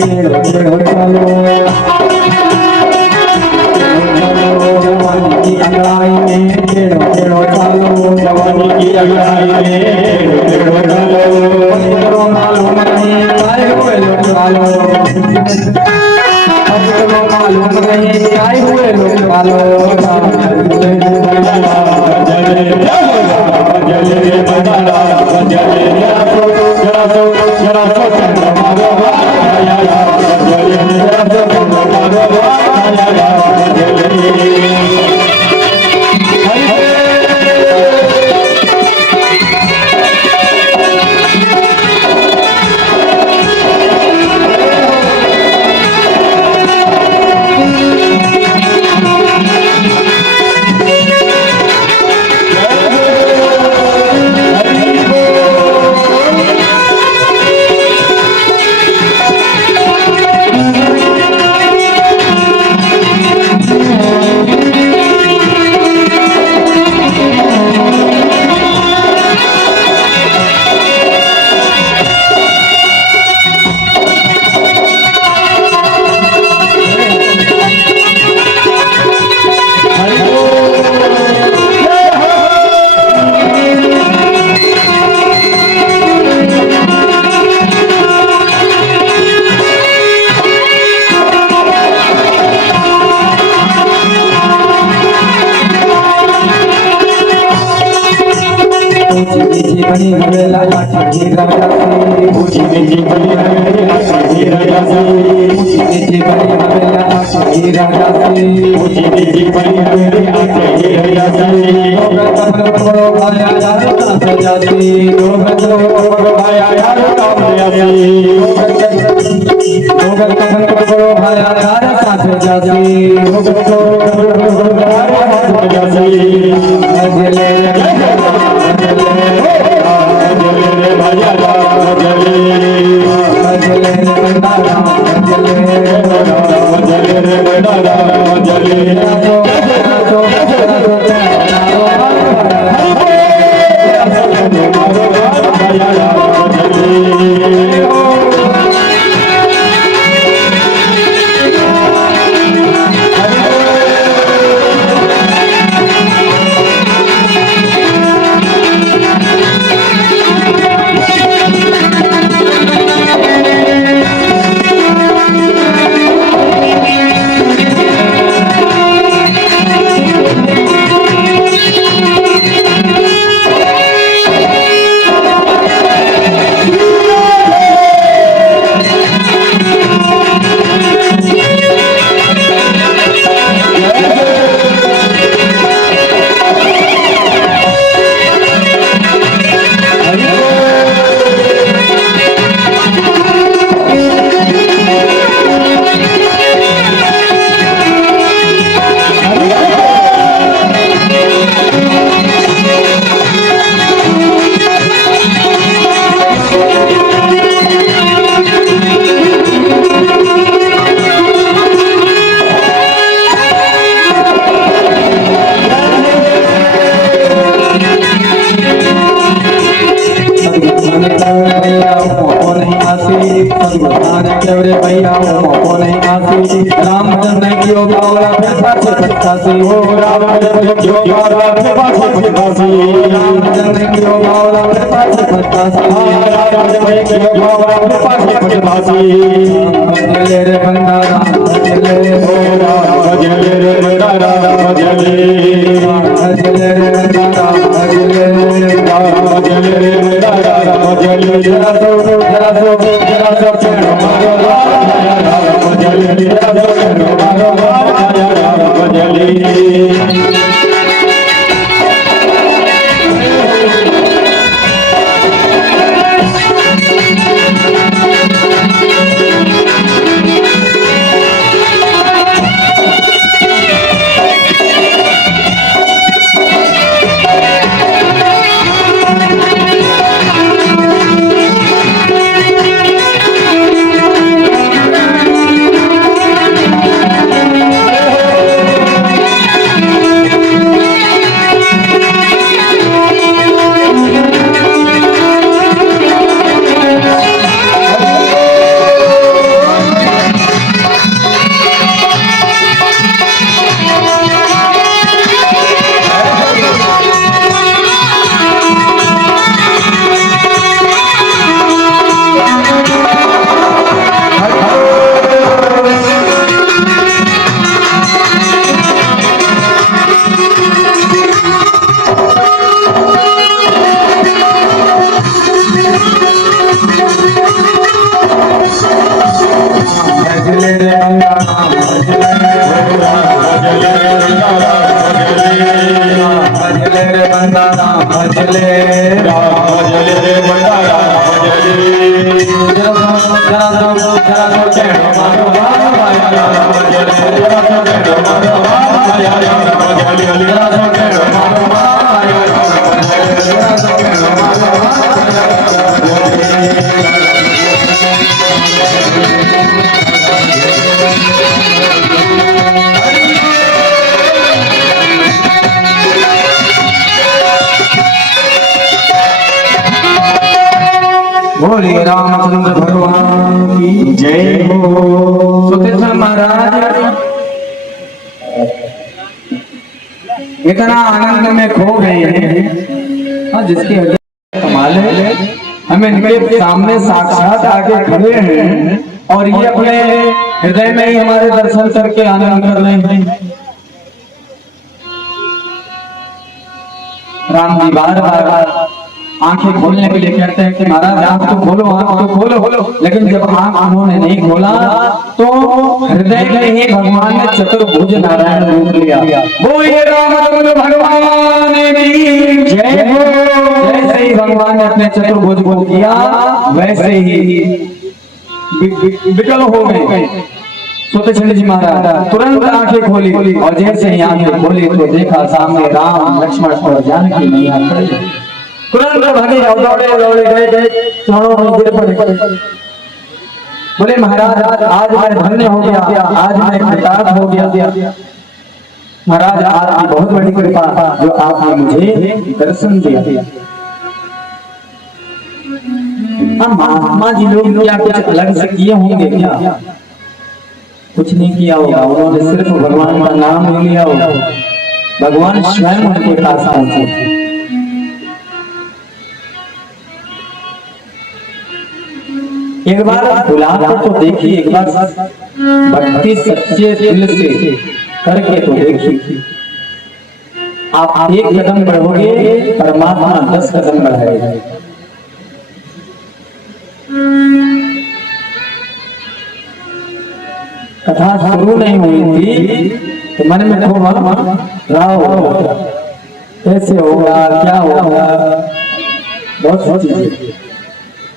टेढ़ो चलो जवानी की अंगड़ाई में टेढ़ो टेढ़ो चलो जवानी की अंगड़ाई में टेढ़ो चलो करो मालूम नहीं आए हुए लोग वालो अब करो मालूम नहीं आए हुए लोग वालो बनी हवेला लाठी राजा से ऊंची नीची बनी हवेला लाठी राजा से नीचे बनी हवेला लाठी राजा से ऊंची नीची बनी हवेला लाठी राजा से बड़ो भाया यार से जाती लोग भाया यार काम से बड़ो भाया यार से जाती रामचंद्र क्यों बावला फिर पाछे पछतासी हो रामचंद्र क्यों बावला फिर पाछे पछतासी रामचंद्र क्यों बावला फिर पाछे पछतासी रामचंद्र क्यों बावला फिर पाछे पछतासी भजले रे बंदा राम भजले हो राम भजले रे बंदा राम भजले भजले रे बंदा राम भजले भजले रे बंदा राम भजले जरा सो चलो मारो भजले जरा सो चलो मारो भजले भजले रे गंगा राम भजले भजले रे गंगा राम भजले बोले रामचंद्र भगवान की जय हो। सुतेश्वर महाराज इतना आनंद में खो गए हैं, जिसके कमाल है, हमें इनके सामने साक्षात आके खड़े हैं और ये अपने हृदय में ही हमारे दर्शन करके आनंद कर रहे हैं। राम जी बार बार आंखें खोलने के लिए कहते हैं कि महाराज आंख तो खोलो, आंख तो खोलो, लेकिन जब आंख उन्होंने नहीं खोला तो हृदय में ही भगवान ने चतुर्भुज नारायण रूप लिया। बोलिए रामचंद्र भगवान की जय हो। जैसे ही भगवान ने अपने चतुर्भुज को किया वैसे ही विकल हो गए सुतेश्वर जी महाराज। तुरंत आंखें खोली और जैसे ही आंखें खोली तो देखा सामने राम लक्ष्मण और जानकी मैया खड़ी। तुरंत भागे दौड़े गए चरणों में गिर पड़े। बोले महाराज आज मैं धन्य हो गया, आज मैं कृतार्थ हो गया। महाराज आपकी बहुत बड़ी कृपा जो आपने मुझे दर्शन दिया। महात्मा जी लोग क्या कुछ अलग से किए होंगे क्या? कुछ नहीं किया होगा, उन्होंने सिर्फ भगवान का नाम ले लिया होगा। भगवान स्वयं उनके पास पहुंचे। एक बार बुलाकर तो देखिए, एक बार भक्ति सच्चे दिल से करके तो देखिए। आप एक कदम बढ़ोगे, परमात्मा 10 कदम बढ़ाएगा। कथा शुरू नहीं हुई थी तो मन में खूब राव होगा, कैसे होगा, क्या होगा, बहुत सी चीजें।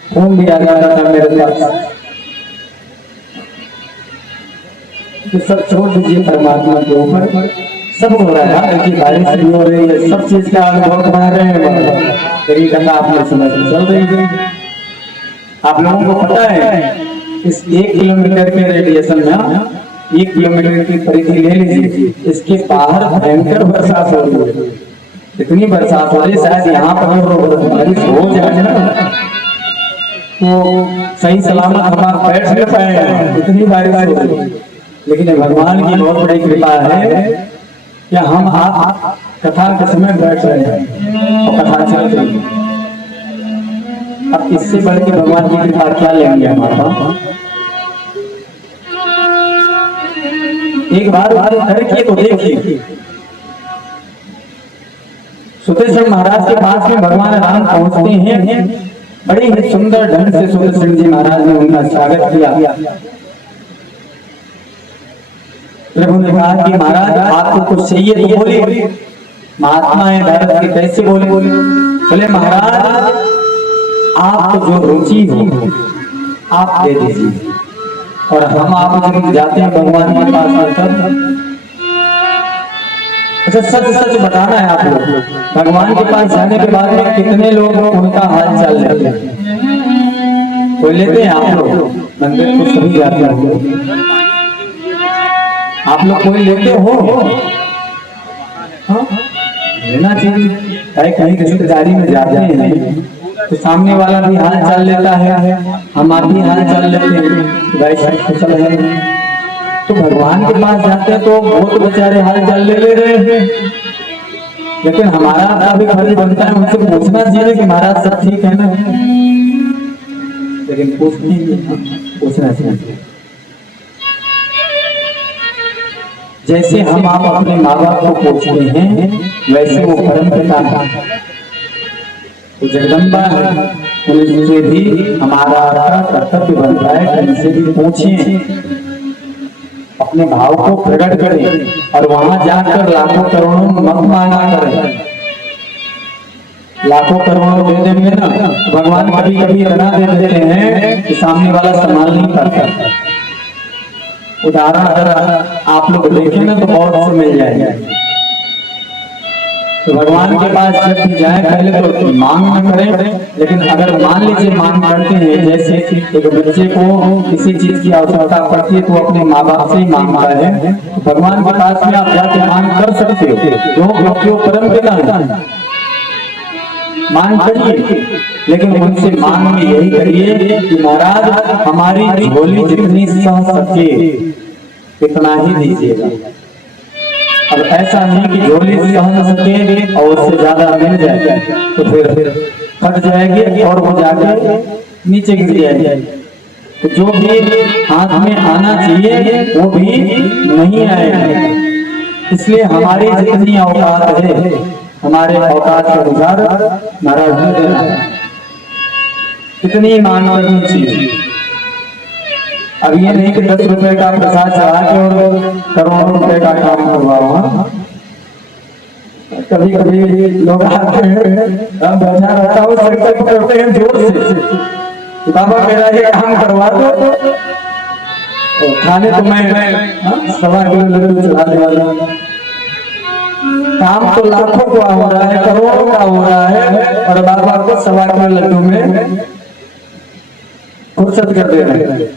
फोन भी आ रहा था मेरे पास कि सब छोड़ दीजिए परमात्मा के ऊपर, सब हो रहा है, कि बारिश भी हो रही है, सब चीज का अनुभव बना रहे हैं। तेरी कथा आपने समझ चल रही है। आप लोगों को पता है इस 1 किलोमीटर के रेडिएशन में 1 किलोमीटर की परिधि ले लीजिए, इसके बाहर भयंकर बरसात हो रही है। इतनी बरसात हो रही, शायद यहाँ पर बारिश हो जाए ना तो सही सलामत हमारा बैठ नहीं पाएगा, इतनी बारिश हो रही। लेकिन भगवान की बहुत बड़ी कृपा है कि हम आप कथा के समय बैठ रहे हैं और कथा चल रही है। अब इससे बढ़ के भगवान की कृपा क्या लेंगे हमारा? एक बार करके तो देखिए। सुतेश्वर महाराज के पास में भगवान राम पहुंचते हैं। बड़ी ही सुंदर ढंग से सुतेश्वर जी महाराज ने उनका स्वागत किया। प्रभु ने कहा कि महाराज आपको कुछ चाहिए तो बोलिए। महात्मा है भारत के, कैसे बोले महाराज आपको जो रुचि हो आप दे दीजिए। और हम आप जब जाते हैं भगवान के पास आकर, अच्छा सच बताना है आप लोग, भगवान के पास जाने के बाद में कितने लोग उनका हाल चाल लेते हैं? कोई लेते हैं? आप लोग मंदिर को सभी जाते हैं, आप लोग कोई लेते हो? हाँ लेना चाहिए। कहीं रिश्तेदारी में जाते हैं तो सामने वाला भी हाल चाल लेता है, हम आप भी हाल चाल लेते हैं, भाई सब कुशल है। तो भगवान के पास जाते हैं तो वो तो बेचारे हाल चाल ले रहे हैं, लेकिन हमारा भी फर्ज बनता है उनसे पूछना चाहिए कि महाराज सब ठीक है ना। लेकिन पूछना चाहिए। जैसे हम आप अपने माँ बाप को पूछते हैं वैसे वो परम पिता तो जगदम्बा है, उनसे भी हमारा कर्तव्य बनता है, उनसे भी पूछें अपने भाव को प्रकट करें और वहां जाकर लाखों करोड़ों मत मांगा करें। लाखों करोड़ों दे देंगे ना, भगवान कभी कभी इतना दे देते हैं कि सामने वाला संभाल नहीं पाता। उदाहरण अगर आप लोग देखें ना तो बहुत से मिल जाएंगे। तो भगवान के पास जब भी जाए पहले तो मांग न करें, लेकिन अगर मान लीजिए मांग करते हैं, जैसे एक बच्चे को किसी चीज की आवश्यकता पड़ती है तो अपने माँ बाप से ही मांगता है, तो भगवान के पास में आप जाके मांग कर सकते हो, क्योंकि वो परम पिता है। मांग करिए, लेकिन उनसे मांग में यही करिए कि महाराज हमारी झोली जितनी सह सके इतना ही दीजिएगा। अब ऐसा नहीं कि झोली सह न सके और उससे ज्यादा मिल जाए तो फिर फट जाएगी और वो जाके नीचे गिर जाएगी। तो जो भी हाथ में आना चाहिए वो भी नहीं आएगा। इसलिए हमारी जितनी औकात है, हमारे औकात के अनुसार महाराज ने देना है, इतनी मांग करनी चाहिए। अब ये नहीं कि 10 रुपए का प्रसाद चढ़ा के और करोड़ों रुपए का काम करवाओ। कभी कभी लोग आते हैं, हम बैठा रहता हूँ, संकल्प करते हैं जोर से, बाबा मेरा ये काम करवा दो, खाने तो मैं 1.25 किलो लड्डू चढ़ाने वाला। काम तो लाखों का हो रहा है, करोड़ों का हो रहा है, और बाबा को 1.25 किलो लड्डू में फुर्सत कर दे रहे हैं।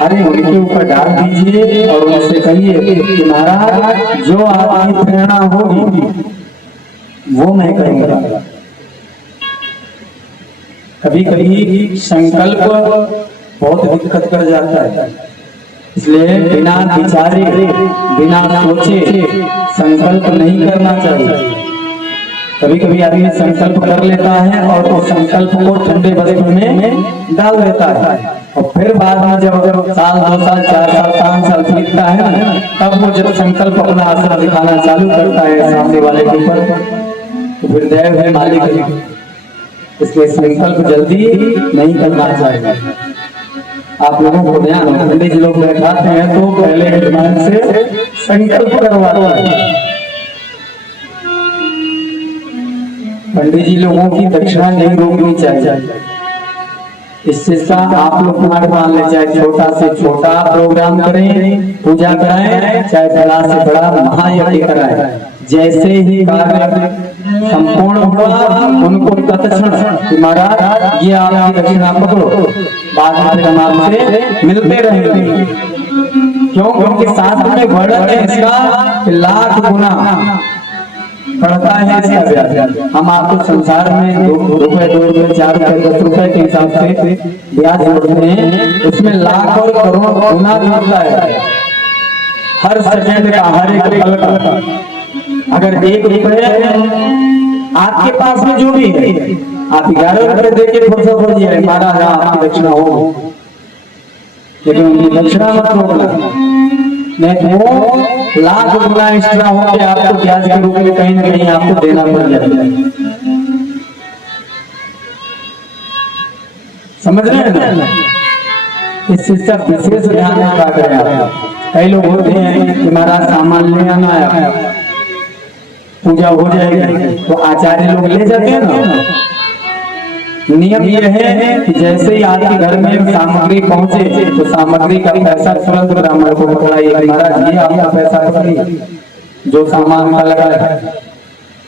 अरे उनके ऊपर डाल दीजिए और उनसे कहिए कि महाराज जो आपकी प्रेरणा होगी वो मैं करूंगा। कभी कभी संकल्प बहुत दिक्कत कर जाता है, इसलिए बिना विचारे बिना सोचे संकल्प नहीं करना चाहिए। कभी कभी आदमी संकल्प कर लेता है और उस संकल्प को ठंडे बर्तन में डाल देता है, और फिर बाद में जब 1 साल 2 साल 4 साल 5 साल बीतता है ना, तब वो जब संकल्प अपना असर दिखाना चालू करता है सामने वाले के ऊपर, तो फिर देव है मालिक। इसलिए संकल्प जल्दी नहीं करना चाहिए। आप लोगों को ध्यान हो, पंडित जी लोग बैठाते हैं तो पहले के जमाने से संकल्प करवाते हैं। पंडित जी लोगों की दक्षिणा नहीं रोकनी चाहिए। इस चीज का आप लोग मान ले, चाहे छोटा से छोटा प्रोग्राम करें, पूजा कराएं, चाहे बड़ा से बड़ा महायज्ञ कराएं, जैसे ही कार्य संपूर्ण हुआ उनको तत्क्षण महाराज ये आपकी दक्षिणा पकड़ो, बाद में हम आपसे मिलते रहेंगे। क्यों? क्योंकि शास्त्र में वर्णन है इसका 1,00,000 गुना बढ़ता है इसका ब्याज। हम आपको संसार में 2 रुपए 2 रुपए 4 रुपए 10 रुपए के हिसाब से ब्याज जोड़ते हैं, उसमें लाख और करोड़ गुना जोड़ता है। हर सेकंड का, हर एक पल का। अगर 1 रुपए आपके पास में जो भी है, आप 11 रुपए दे के फुर्सत हो जाए, महाराज आपकी दक्षिणा हो, लेकिन उनकी दक्षिणा मत रोकना, नहीं वो 1,00,000 गुना एक्स्ट्रा होकर आपको ब्याज के रूप में कहीं ना कहीं आपको देना पड़ जाता है। समझ रहे हैं ना? इस चीज का विशेष ध्यान रखा करें आप। कई लोग होते हैं कि महाराज सामान ले आना है, पूजा हो जाएगी, तो आचार्य लोग ले जाते हैं ना। नियम यह है कि जैसे ही आपके घर में सामग्री पहुंचे तो सामग्री का पैसा तुरंत ब्राह्मण को पकड़ाइए, महाराज ये आपका पैसा पकड़िए जो सामान का लगा है।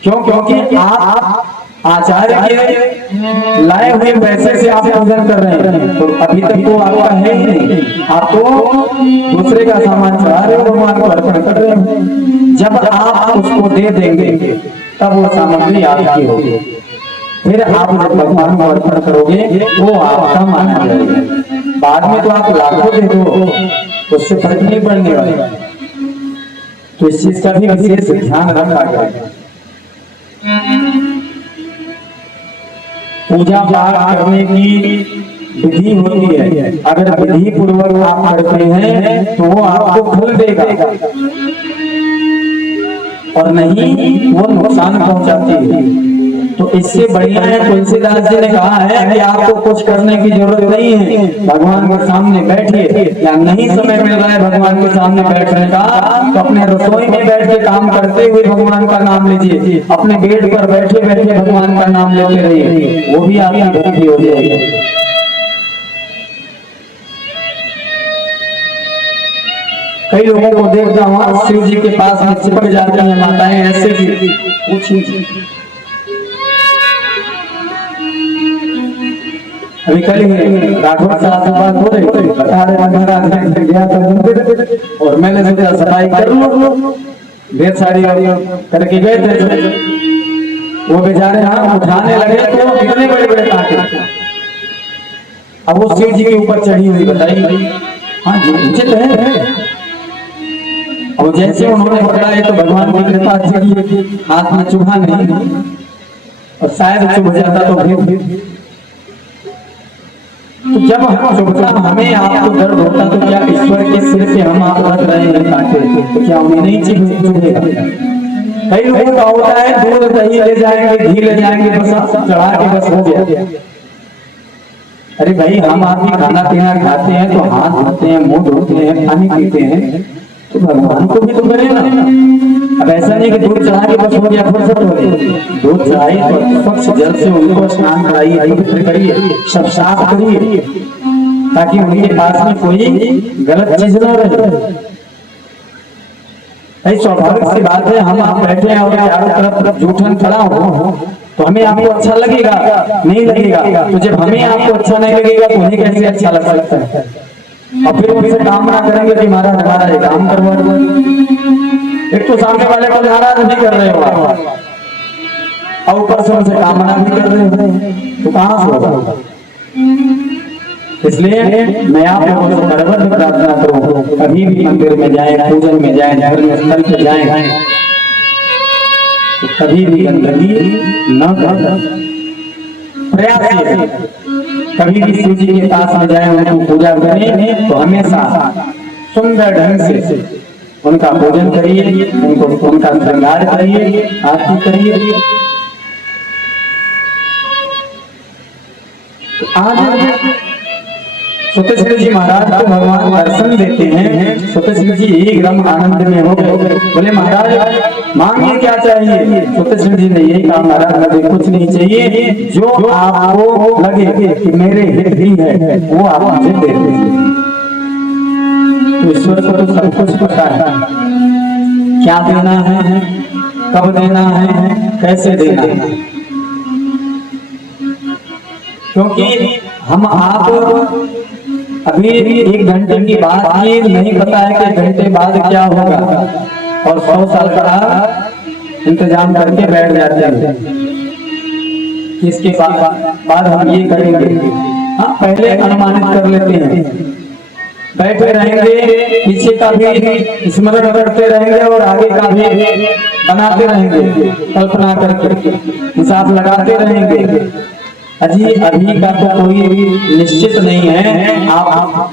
क्यों? क्योंकि आप आचार्य के लाए हुए पैसे से आप पूजन कर रहे हैं, तो अभी तक तो आपका है ही नहीं, आप तो दूसरे का सामान चढ़ा रहे हो, भगवान को अर्पण कर रहे हो। जब आप उसको दे देंगे तब वो सामग्री आपकी होगी, फिर आप जब भगवान को अर्पण करोगे वो आपका माना जाएगा। बाद में तो आप लाखों दे दो, उससे फर्क नहीं पड़ने वाला। तो इस चीज का भी विशेष ध्यान रखा गया। पूजा पाठ करने की विधि होती है, अगर विधि पूर्वक आप करते हैं तो वो आपको फल देगा, और नहीं वो नुकसान पहुंचाती है। तो इससे बढ़िया है, तुलसीदास जी ने कहा है कि आपको कुछ करने की जरूरत नहीं है, भगवान के सामने बैठिए, या नहीं समय मिल रहा है भगवान के सामने बैठने का, तो अपने रसोई में बैठ के काम करते हुए भगवान का नाम लीजिए, अपने बेड पर बैठे बैठे भगवान का नाम लेते रहिए, वो भी आपकी भक्ति हो जाएगी। कई लोगों को देखता हूँ शिव जी के पास में चिपक जाती हैं माताएं, ऐसे भी पूछी। अभी कल ही राठौर साहब से बात हो रही, बता रहे महाराज गया था मंदिर और मैंने सोचा सफाई कर लो, ढेर सारी करके गए थे, वो बेचारे हाँ उठाने लगे तो इतने बड़े बड़े कांटे, अब वो शिव जी के ऊपर चढ़ी हुई, बताइए हाँ जी उचित है। और जैसे उन्होंने पकड़ा है तो भगवान की कृपा थी, हाथ में चुभा नहीं, और शायद चुभ जाता तो फिर तो जब हम चुभता हमें आपको दर्द होता तो क्या ईश्वर के सिर पे हम आप रख रहे हैं कांटे, तो क्या उन्हें नहीं चुभेगा? कई लोगों का होता है दूध दही ले जाएंगे, घी ले जाएंगे, बस चढ़ा के बस हो गया। अरे भाई हम आप भी खाना पीना खाते हैं तो हाथ धोते हैं, मुंह धोते हैं, पानी पीते हैं, तो भगवान को भी तो करे ना। अब ऐसा नहीं कि दूध चढ़ा के बस हो गया, फुर्सत हो गई, दूध चढ़ाई तो स्वच्छ जल से उनको स्नान कराइए, पवित्र करिए, सब साफ करिए, ताकि उनके पास में कोई गलत चीज न रहे। स्वाभाविक सी बात है, हम आप बैठे हैं और चारों तरफ जूठन खड़ा हो तो हमें आपको अच्छा लगेगा? नहीं लगेगा। तो जब हमें आपको अच्छा नहीं लगेगा तो उन्हें कैसे अच्छा लग सकता है? और फिर उनसे कामना करेंगे कि महाराज हमारा ये काम करवा दो, एक तो सामने वाले को नाराज नहीं कर रहे हो आप, और ऊपर से उनसे कामना भी कर रहे हो, तो कहां से होगा? इसलिए मैं आप लोगों से बराबर प्रार्थना करूं, कभी भी मंदिर में जाए, पूजन में जाए, धर्म स्थल पे जाए, तो कभी भी गंदगी न करें। प्रयास कभी भी शिव जी के पास में जाए, उनको पूजा करें तो हमेशा सुंदर ढंग से उनका पूजन करिए, उनको उनका श्रृंगार करिए, आरती करिए। आज सत्यशील जी महाराज को भगवान दर्शन देते हैं, सत्यशील जी एकदम आनंद में हो गए, बोले महाराज मांगिए क्या चाहिए? सत्यशील जी ने यही कहा, महाराज मुझे कुछ नहीं चाहिए, जो आपको लगे कि मेरे हित ही है वो आप मुझे दे दीजिए। तो ईश्वर को तो सब कुछ पता है, क्या देना है, कब देना है, कैसे देना है, क्योंकि हम आप अभी 1 घंटे की बात ये नहीं पता है कि 1 घंटे बाद क्या होगा, और 100 साल का इंतजाम करके बैठ जाते हैं कि इसके बाद हम ये करेंगे। हाँ पहले अनुमानित कर लेते हैं, बैठे रहेंगे, पीछे का भी स्मरण करते रहेंगे और आगे का भी बनाते रहेंगे, कल्पना करके हिसाब लगाते रहेंगे। अजी अभी का तो कोई निश्चित नहीं है, आप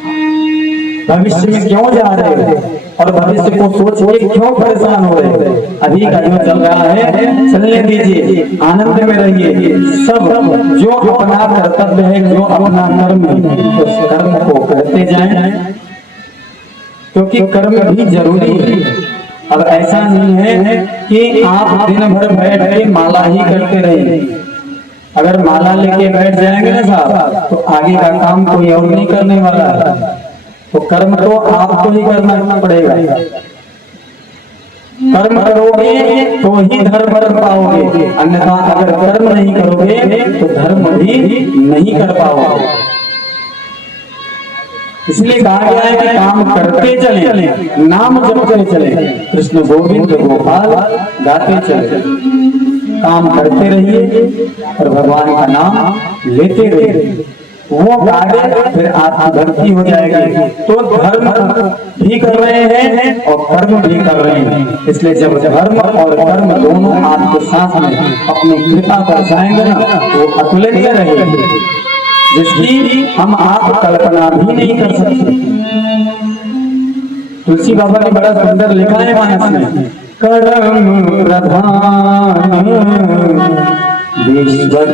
भविष्य में क्यों जा रहे हो और भविष्य को सोच के क्यों परेशान हो रहे हो? अभी का जो चल रहा है चलने दीजिए, आनंद में रहिए। सब जो अपना कर्तव्य है, जो अपना कर्म है, उस कर्म को करते जाएं, क्योंकि कर्म भी जरूरी है। अब ऐसा नहीं है कि आप दिन भर बैठ के माला ही करते रहिए। अगर माला लेके बैठ जाएंगे ना साहब, तो आगे का काम कोई और नहीं करने वाला है, तो कर्म तो आपको ही करना पड़ेगा। कर्म करोगे तो ही धर्म कर पाओगे, अन्यथा अगर कर्म नहीं करोगे तो धर्म भी नहीं कर पाओगे। इसलिए कहा गया है कि काम करते चले, नाम जपते चले, कृष्ण गोविंद गोपाल गाते चले। काम करते रहिए और भगवान का नाम लेते रहिए, वो गाड़े फिर आपकी भक्ति हो जाएगी। तो धर्म भी कर रहे हैं और कर्म भी कर रहे हैं, इसलिए जब धर्म और कर्म दोनों आपके साथ में अपनी कृपा बरसाएंगे ना, तो अतुलनीय रहेगी, जिसकी हम आप कल्पना भी नहीं कर सकते। तुलसी बाबा ने बड़ा सुंदर लिखा है मानस में, कर्म प्रधान ईश्वर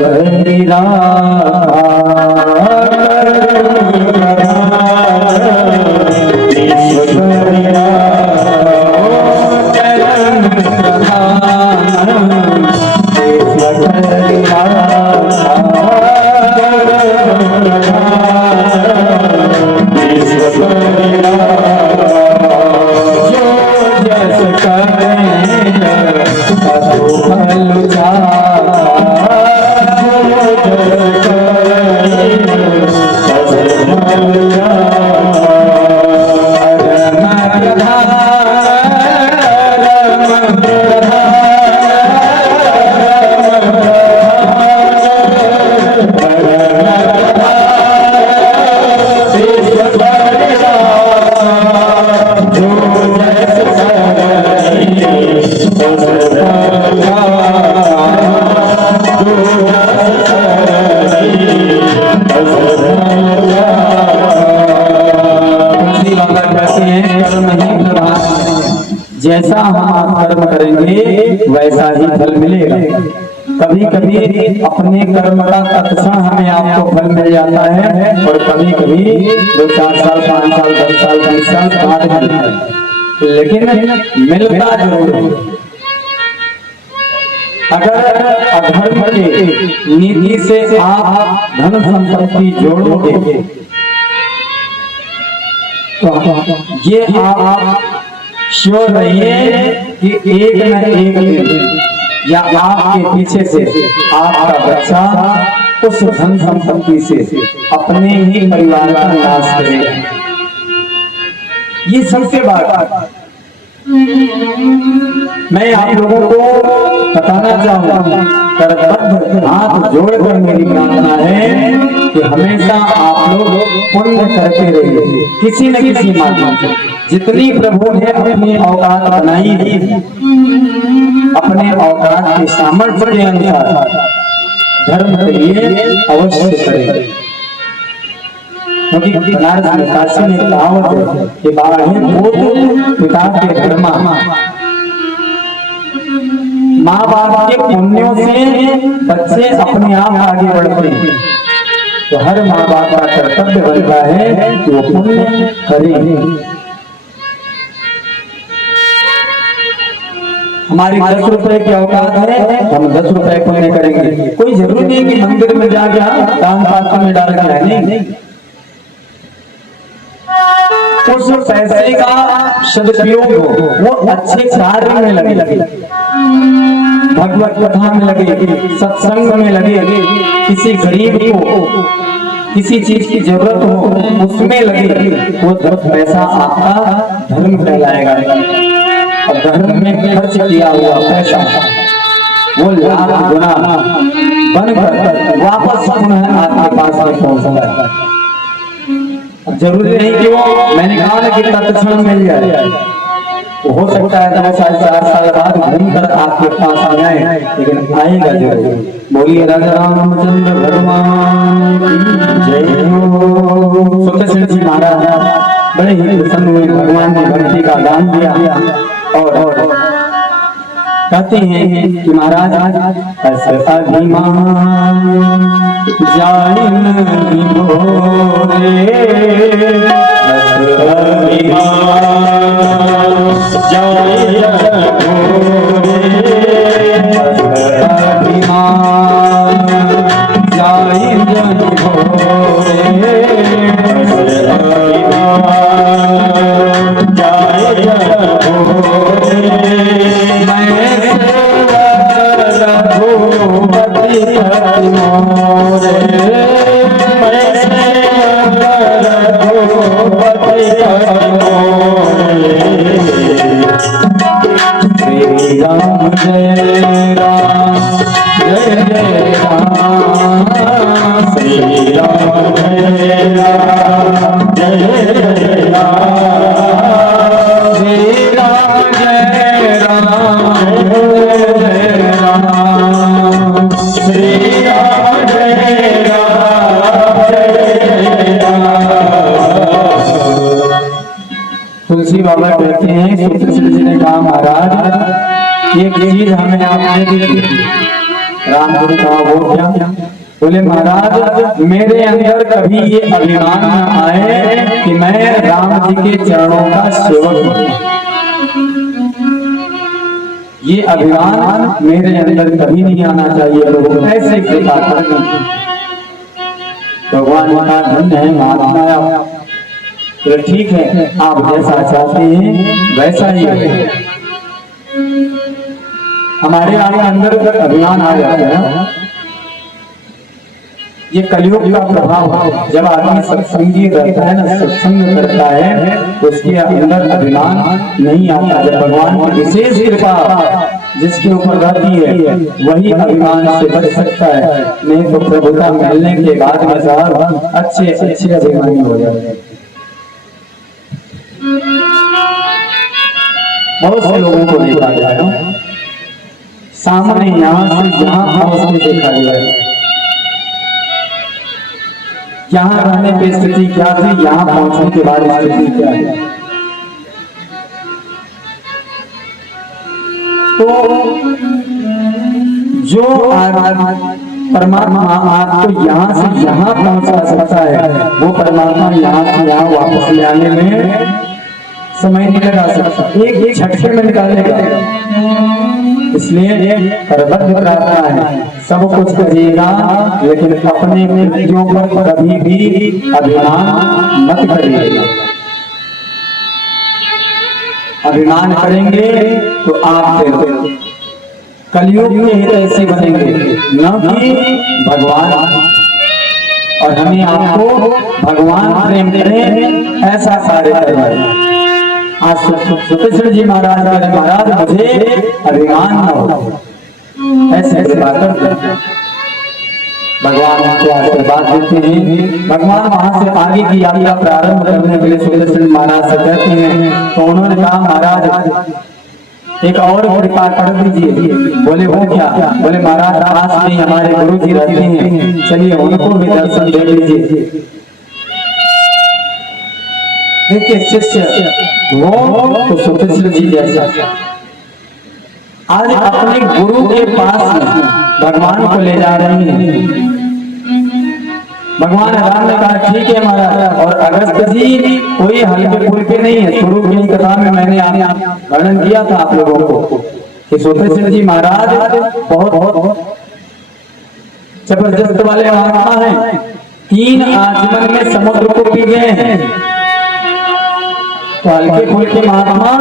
जैसा हम कर्म करेंगे वैसा ही फल मिलेगा। कभी कभी अपने कर्म का तत्क्षण हमें आपको फल मिल जाता है और कभी कभी 2 4 साल 5 साल 10 साल 20 साल बाद मिलता है, लेकिन मिलता जरूर है। अगर अधर्म के नीति से आप धन संपत्ति जोड़ोगे तो ये आप श्योर रहिए कि एक न एक दिन या आपके पीछे से आपका बच्चा उस धन संपत्ति से अपने ही परिवार का नाश करेगा। ये सबसे बात मैं आप लोगों को बताना चाहूंगा। करबद्ध हाथ जोड़कर मेरी प्रार्थना है कि हमेशा आप लोग पुण्य करते रहिए किसी न किसी माध्यम से। जितनी प्रभु ने अपनी औकात बनाई थी अपने औकात के सामर्थ्य के अनुसार धर्म के लिए अवश्य करें, क्योंकि बनारस में काशी में कहावत है कि बाढ़े भूत पिता के धर्मा। माँ बाप के पुण्यों से बच्चे अपने आप आगे बढ़ते हैं, तो हर माँ बाप का कर्तव्य बनता है कि वो पुण्य करें। हमारी 10 रुपए की औकात है, हम 10 रुपए पुण्य करेंगे। कोई जरूरी नहीं कि मंदिर में जाके दान पात्र में डाल के नहीं, उस पैसे का सदुपयोग हो, वो अच्छे कार्य में लगे, भगवत कथा में लगे, सत्संग में लगे, किसी गरीब को किसी चीज की जरूरत हो उसमें लगे, वो पैसा आपका धर्म कहलाएगा। और धर्म में खर्च किया हुआ पैसा वो लाख गुना बनकर वापस पुनः आपके पास में पहुंचता है। जरूरी नहीं कि वो मैंने कहा ना कि तत्क्षण मिल जाए, हो सकता है 2 साल 4 साल बाद घूमकर आपके पास आ जाए, लेकिन आएगा जरूर। बोलिए राजा रामचंद्र भगवान की जय हो। सुखदेव जी महाराज बड़े ही प्रसन्न हुए, भगवान ने भक्ति का दान दिया और कहते हैं कि महाराज ऐसा अभिमान जाइन भोरे, तुलसी बाबा कहते हैं, सुखदेव जी ने कहा महाराज एक चीज हमें आपने दी, राम जी ने कहा वो क्या? बोले महाराज मेरे अंदर कभी ये अभिमान न आए कि मैं राम जी के चरणों का सेवक हूं। ये अभिमान मेरे अंदर कभी नहीं आना चाहिए। लोग ऐसे कृपा करते भगवान का धन्य है महात्मा। तो ठीक है, आप जैसा चाहते हैं वैसा ही है। हमारे अंदर अभिमान आ जाता है, ये कलयुग का प्रभाव है। जब आदमी सत्संगी रहता है ना, सत्संग करता है तो उसके अंदर अभिमान नहीं आता। जब भगवान की विशेष कृपा जिसके ऊपर रहती है वही अभिमान से बच सकता है, नहीं तो प्रभुता मिलने के बाद में साहब अच्छे अभिमानी हो जाते हैं। बहुत से लोगों को देखा गया है, सामने यहाँ से जहाँ अवस्था देखा गया है, यहाँ रहने पे स्थिति क्या थी, यहाँ पहुंचने के बाद स्थिति क्या है। तो जो परमात्मा आपको यहाँ से यहाँ पहुंचा सकता है, वो परमात्मा यहाँ से यहाँ वापस ले आने में समय नहीं लगा सकता, एक झटके में निकालेगा। इसलिए परबद्ध प्रार्थना है, सब कुछ करिएगा लेकिन अपने मृत्युओं पर कभी भी अभिमान मत करिएगा। अभिमान करेंगे तो आप कलयुग के हित ऐसे बनेंगे, न कि भगवान। और हमें आपको भगवान प्रेम करें ऐसा कार्य करवाए। आज सुतेश्वर जी महाराज कह महाराज मुझे अभिमान न हो, ऐसे बात करते भगवान उनको आशीर्वाद देते हैं। भगवान वहां से आगे की यात्रा प्रारंभ करने के लिए सुतेश्वर महाराज से कहते हैं, तो उन्होंने कहा महाराज एक और कृपा कर दीजिए। बोले वो क्या? बोले महाराज पास में हमारे गुरु जी रहते हैं, चलिए उनको भी दर्शन दे लीजिए। देखिए शिष्य वो तो सुतेश्वर जी जैसा आज अपने गुरु के पास भगवान को ले जा रही है। भगवान राम ने कहा ठीक है महाराज। और अगस्त जी कोई हल्के फुल्के नहीं है। शुरू की कथा में मैंने वर्णन किया था आप लोगों को कि सुतेश्वर जी महाराज बहुत जबरदस्त वाले महात्मा हैं। 3 आजीवन में समुद्र को पी गए हैं, तो हल्के फुल्के महात्मा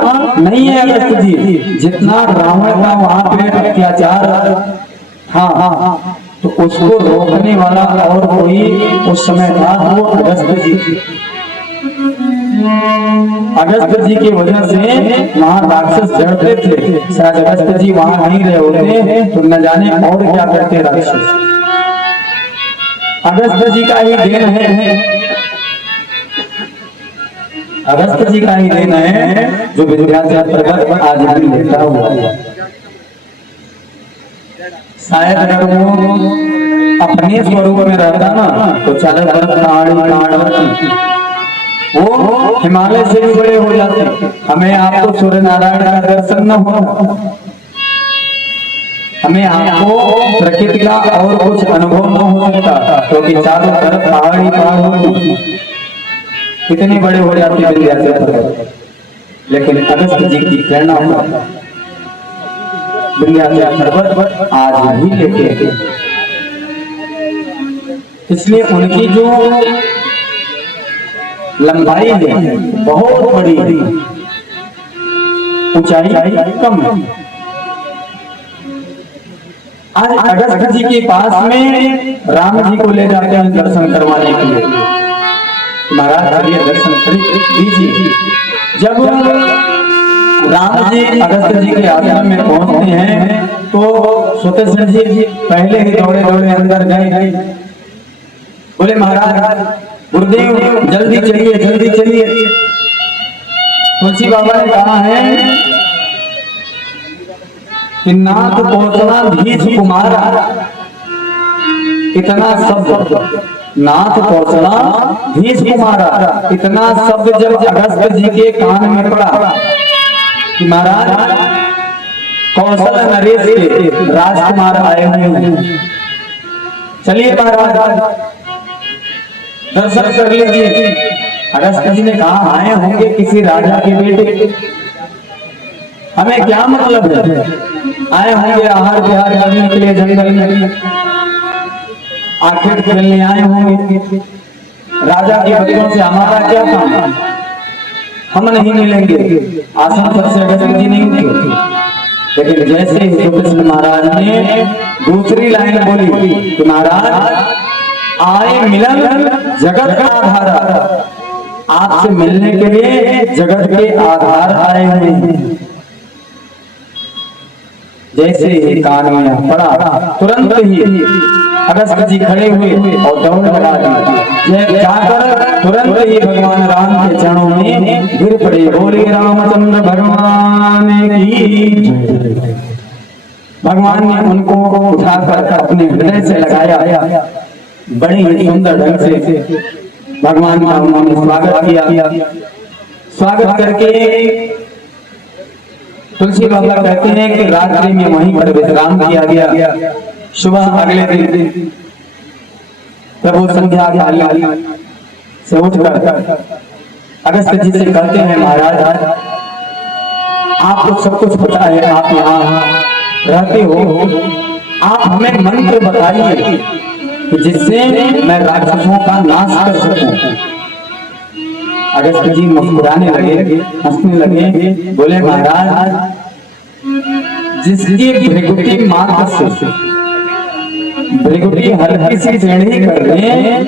नहीं है अगस्त जी। जितना रावण का वहां पे अत्याचार हाँ तो उसको रोकने वाला और कोई उस समय था, वो अगस्त जी। अगस्त जी की वजह से वहां राक्षस जड़ते थे। शायद अगस्त जी वहां नहीं रहे होते तो न जाने और क्या करते राक्षस। अगस्त जी का ही देन है, अगस्त जी का ही देन है जो विद्यार्थी प्रगत आज भी लेता हुआ है। शायद अगर वो अपने स्वरूप में रहता ना तो चालक वो हिमालय से भी बड़े हो जाते। हमें आपको सूर्य नारायण का दर्शन न हो, हमें आपको प्रकृति का और कुछ अनुभव न हो सकता, क्योंकि चारों तरफ पहाड़ी पहाड़ होती, कितने बड़े हो जाते विद्यार्थी। लेकिन अगस्त जी की प्रेरणा होता पर्वत आज भी लेके, इसलिए उनकी जो लंबाई है बहुत बड़ी, ऊंचाई कम है। आज अगस्त जी के पास में राम जी को ले जाते हैं दर्शन करवाने के लिए। महाराज चलिए दर्शन दीजिए। जब राम जी अगस्त जी के आश्रम में पहुंचते हैं तो सुतेश्वर जी पहले ही दौड़े दौड़े अंदर गए। बोले महाराज गुरुदेव जल्दी चलिए जल्दी चलिए। तुलसी बाबा ने कहा है कि नाथ पहुंचना धीज कुमारा, इतना शब्द नाथ पहुंचना धीज कुमारा, इतना शब्द जब अगस्त जी के कान में पड़ा कि महाराज कौशल नरेश के राजकुमार आए हुए हैं। चलिए महाराज दर्शन कर लीजिए। अगस्त जी ने कहा आए होंगे किसी राजा के बेटे, हमें क्या मतलब है, आए होंगे आहार विहार करने के लिए जंगल में, आखिर खेलने आए होंगे। राजा के बच्चों से हमारा क्या काम, हम नहीं मिलेंगे। आसन पर से अगस्त जी नहीं उठे। लेकिन जैसे ही कृष्ण महाराज ने दूसरी लाइन बोली कि महाराज आए मिलन जगत का आधार, आपसे मिलने के लिए जगत के आधार आए हुए हैं। जैसे ही कान में पड़ा तुरंत ही अगस्त जी खड़े हुए और दौड़ लगा दी। जाकर तुरंत ही भगवान राम के चरणों में गिर पड़े। बोले रामचंद्र भगवान की। भगवान ने उनको उठाकर अपने हृदय से लगाया। बड़ी ही सुंदर ढंग से भगवान का उन्होंने स्वागत किया। स्वागत करके तुलसी बाबा कहते हैं कि रात्रि में वहीं पर विश्राम किया गया। सुबह अगले दिन प्रभु संध्या काल से उठकर अगस्त जी से कहते हैं महाराज आपको सब कुछ पता है, आप यहाँ रहते हो, आप हमें मंत्र बताइए कि जिससे मैं राक्षसों का नाश कर सकूं। अगस्त जी मुस्कुराने लगे, हंसने लगे। बोले महाराज जिसकी भृगुटी मात्र से भृगुटी हल्की सी टेढ़ी कर दें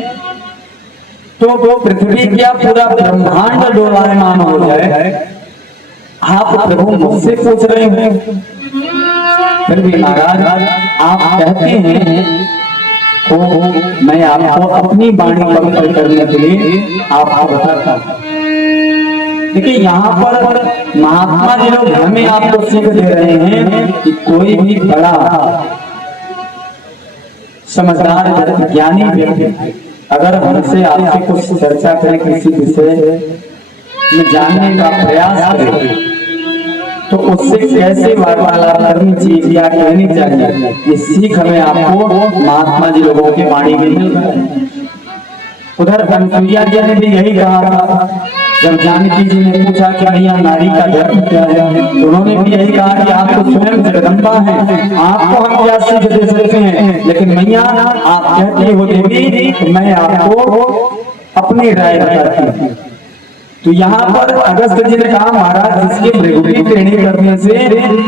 तो वो पृथ्वी क्या पूरा ब्रह्मांड डोलायमान हो जाए। आप प्रभु मुझसे पूछ रहे हैं, फिर भी महाराज आप कहते हैं तो मैं आपको अपनी वाणी पवित्र करने के लिए आपको बताता हूं। देखिए यहाँ पर महात्मा जी लोग हमें आपको सीख दे रहे हैं कि कोई भी बड़ा समझदार ज्ञानी व्यक्ति अगर हमसे आपसे कुछ चर्चा करे, किसी विषय में जानने का प्रयास करे, तो उससे कैसे वार्तालाप करनी चाहिए, क्या कहनी चाहिए, ये सीख हमें आपको महात्मा जी लोगों की वाणी में मिल रहा है। उधर कनकैया जी ने भी यही कहा था। जब जानकी जी ने पूछा कि भैया नारी का धर्म क्या है, तो उन्होंने भी यही कहा कि आप तो स्वयं जगदम्बा हैं, आपको हम क्या सीख दे सकते हैं, लेकिन मैया आप कहती हो देवी तो मैं आपको अपनी राय बताती हूँ। तो यहाँ पर अगस्त जी ने कहा महाराज जिसके भृगुटी टेढ़ी करने से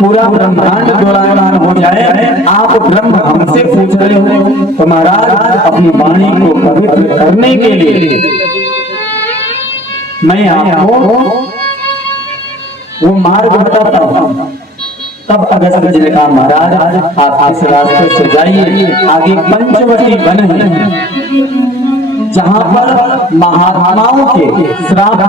पूरा ब्रह्मांड डोलायमान हो जाए, आप ब्रह्म हमसे पूछ रहे हो, तो महाराज अपनी वाणी को पवित्र करने के लिए मैं आपको वो मार्ग बताता हूँ। तब अगस्त जी ने कहा महाराज आप इस रास्ते से जाइए, आगे पंचवटी वन है जहाँ पर महात्माओं के श्राप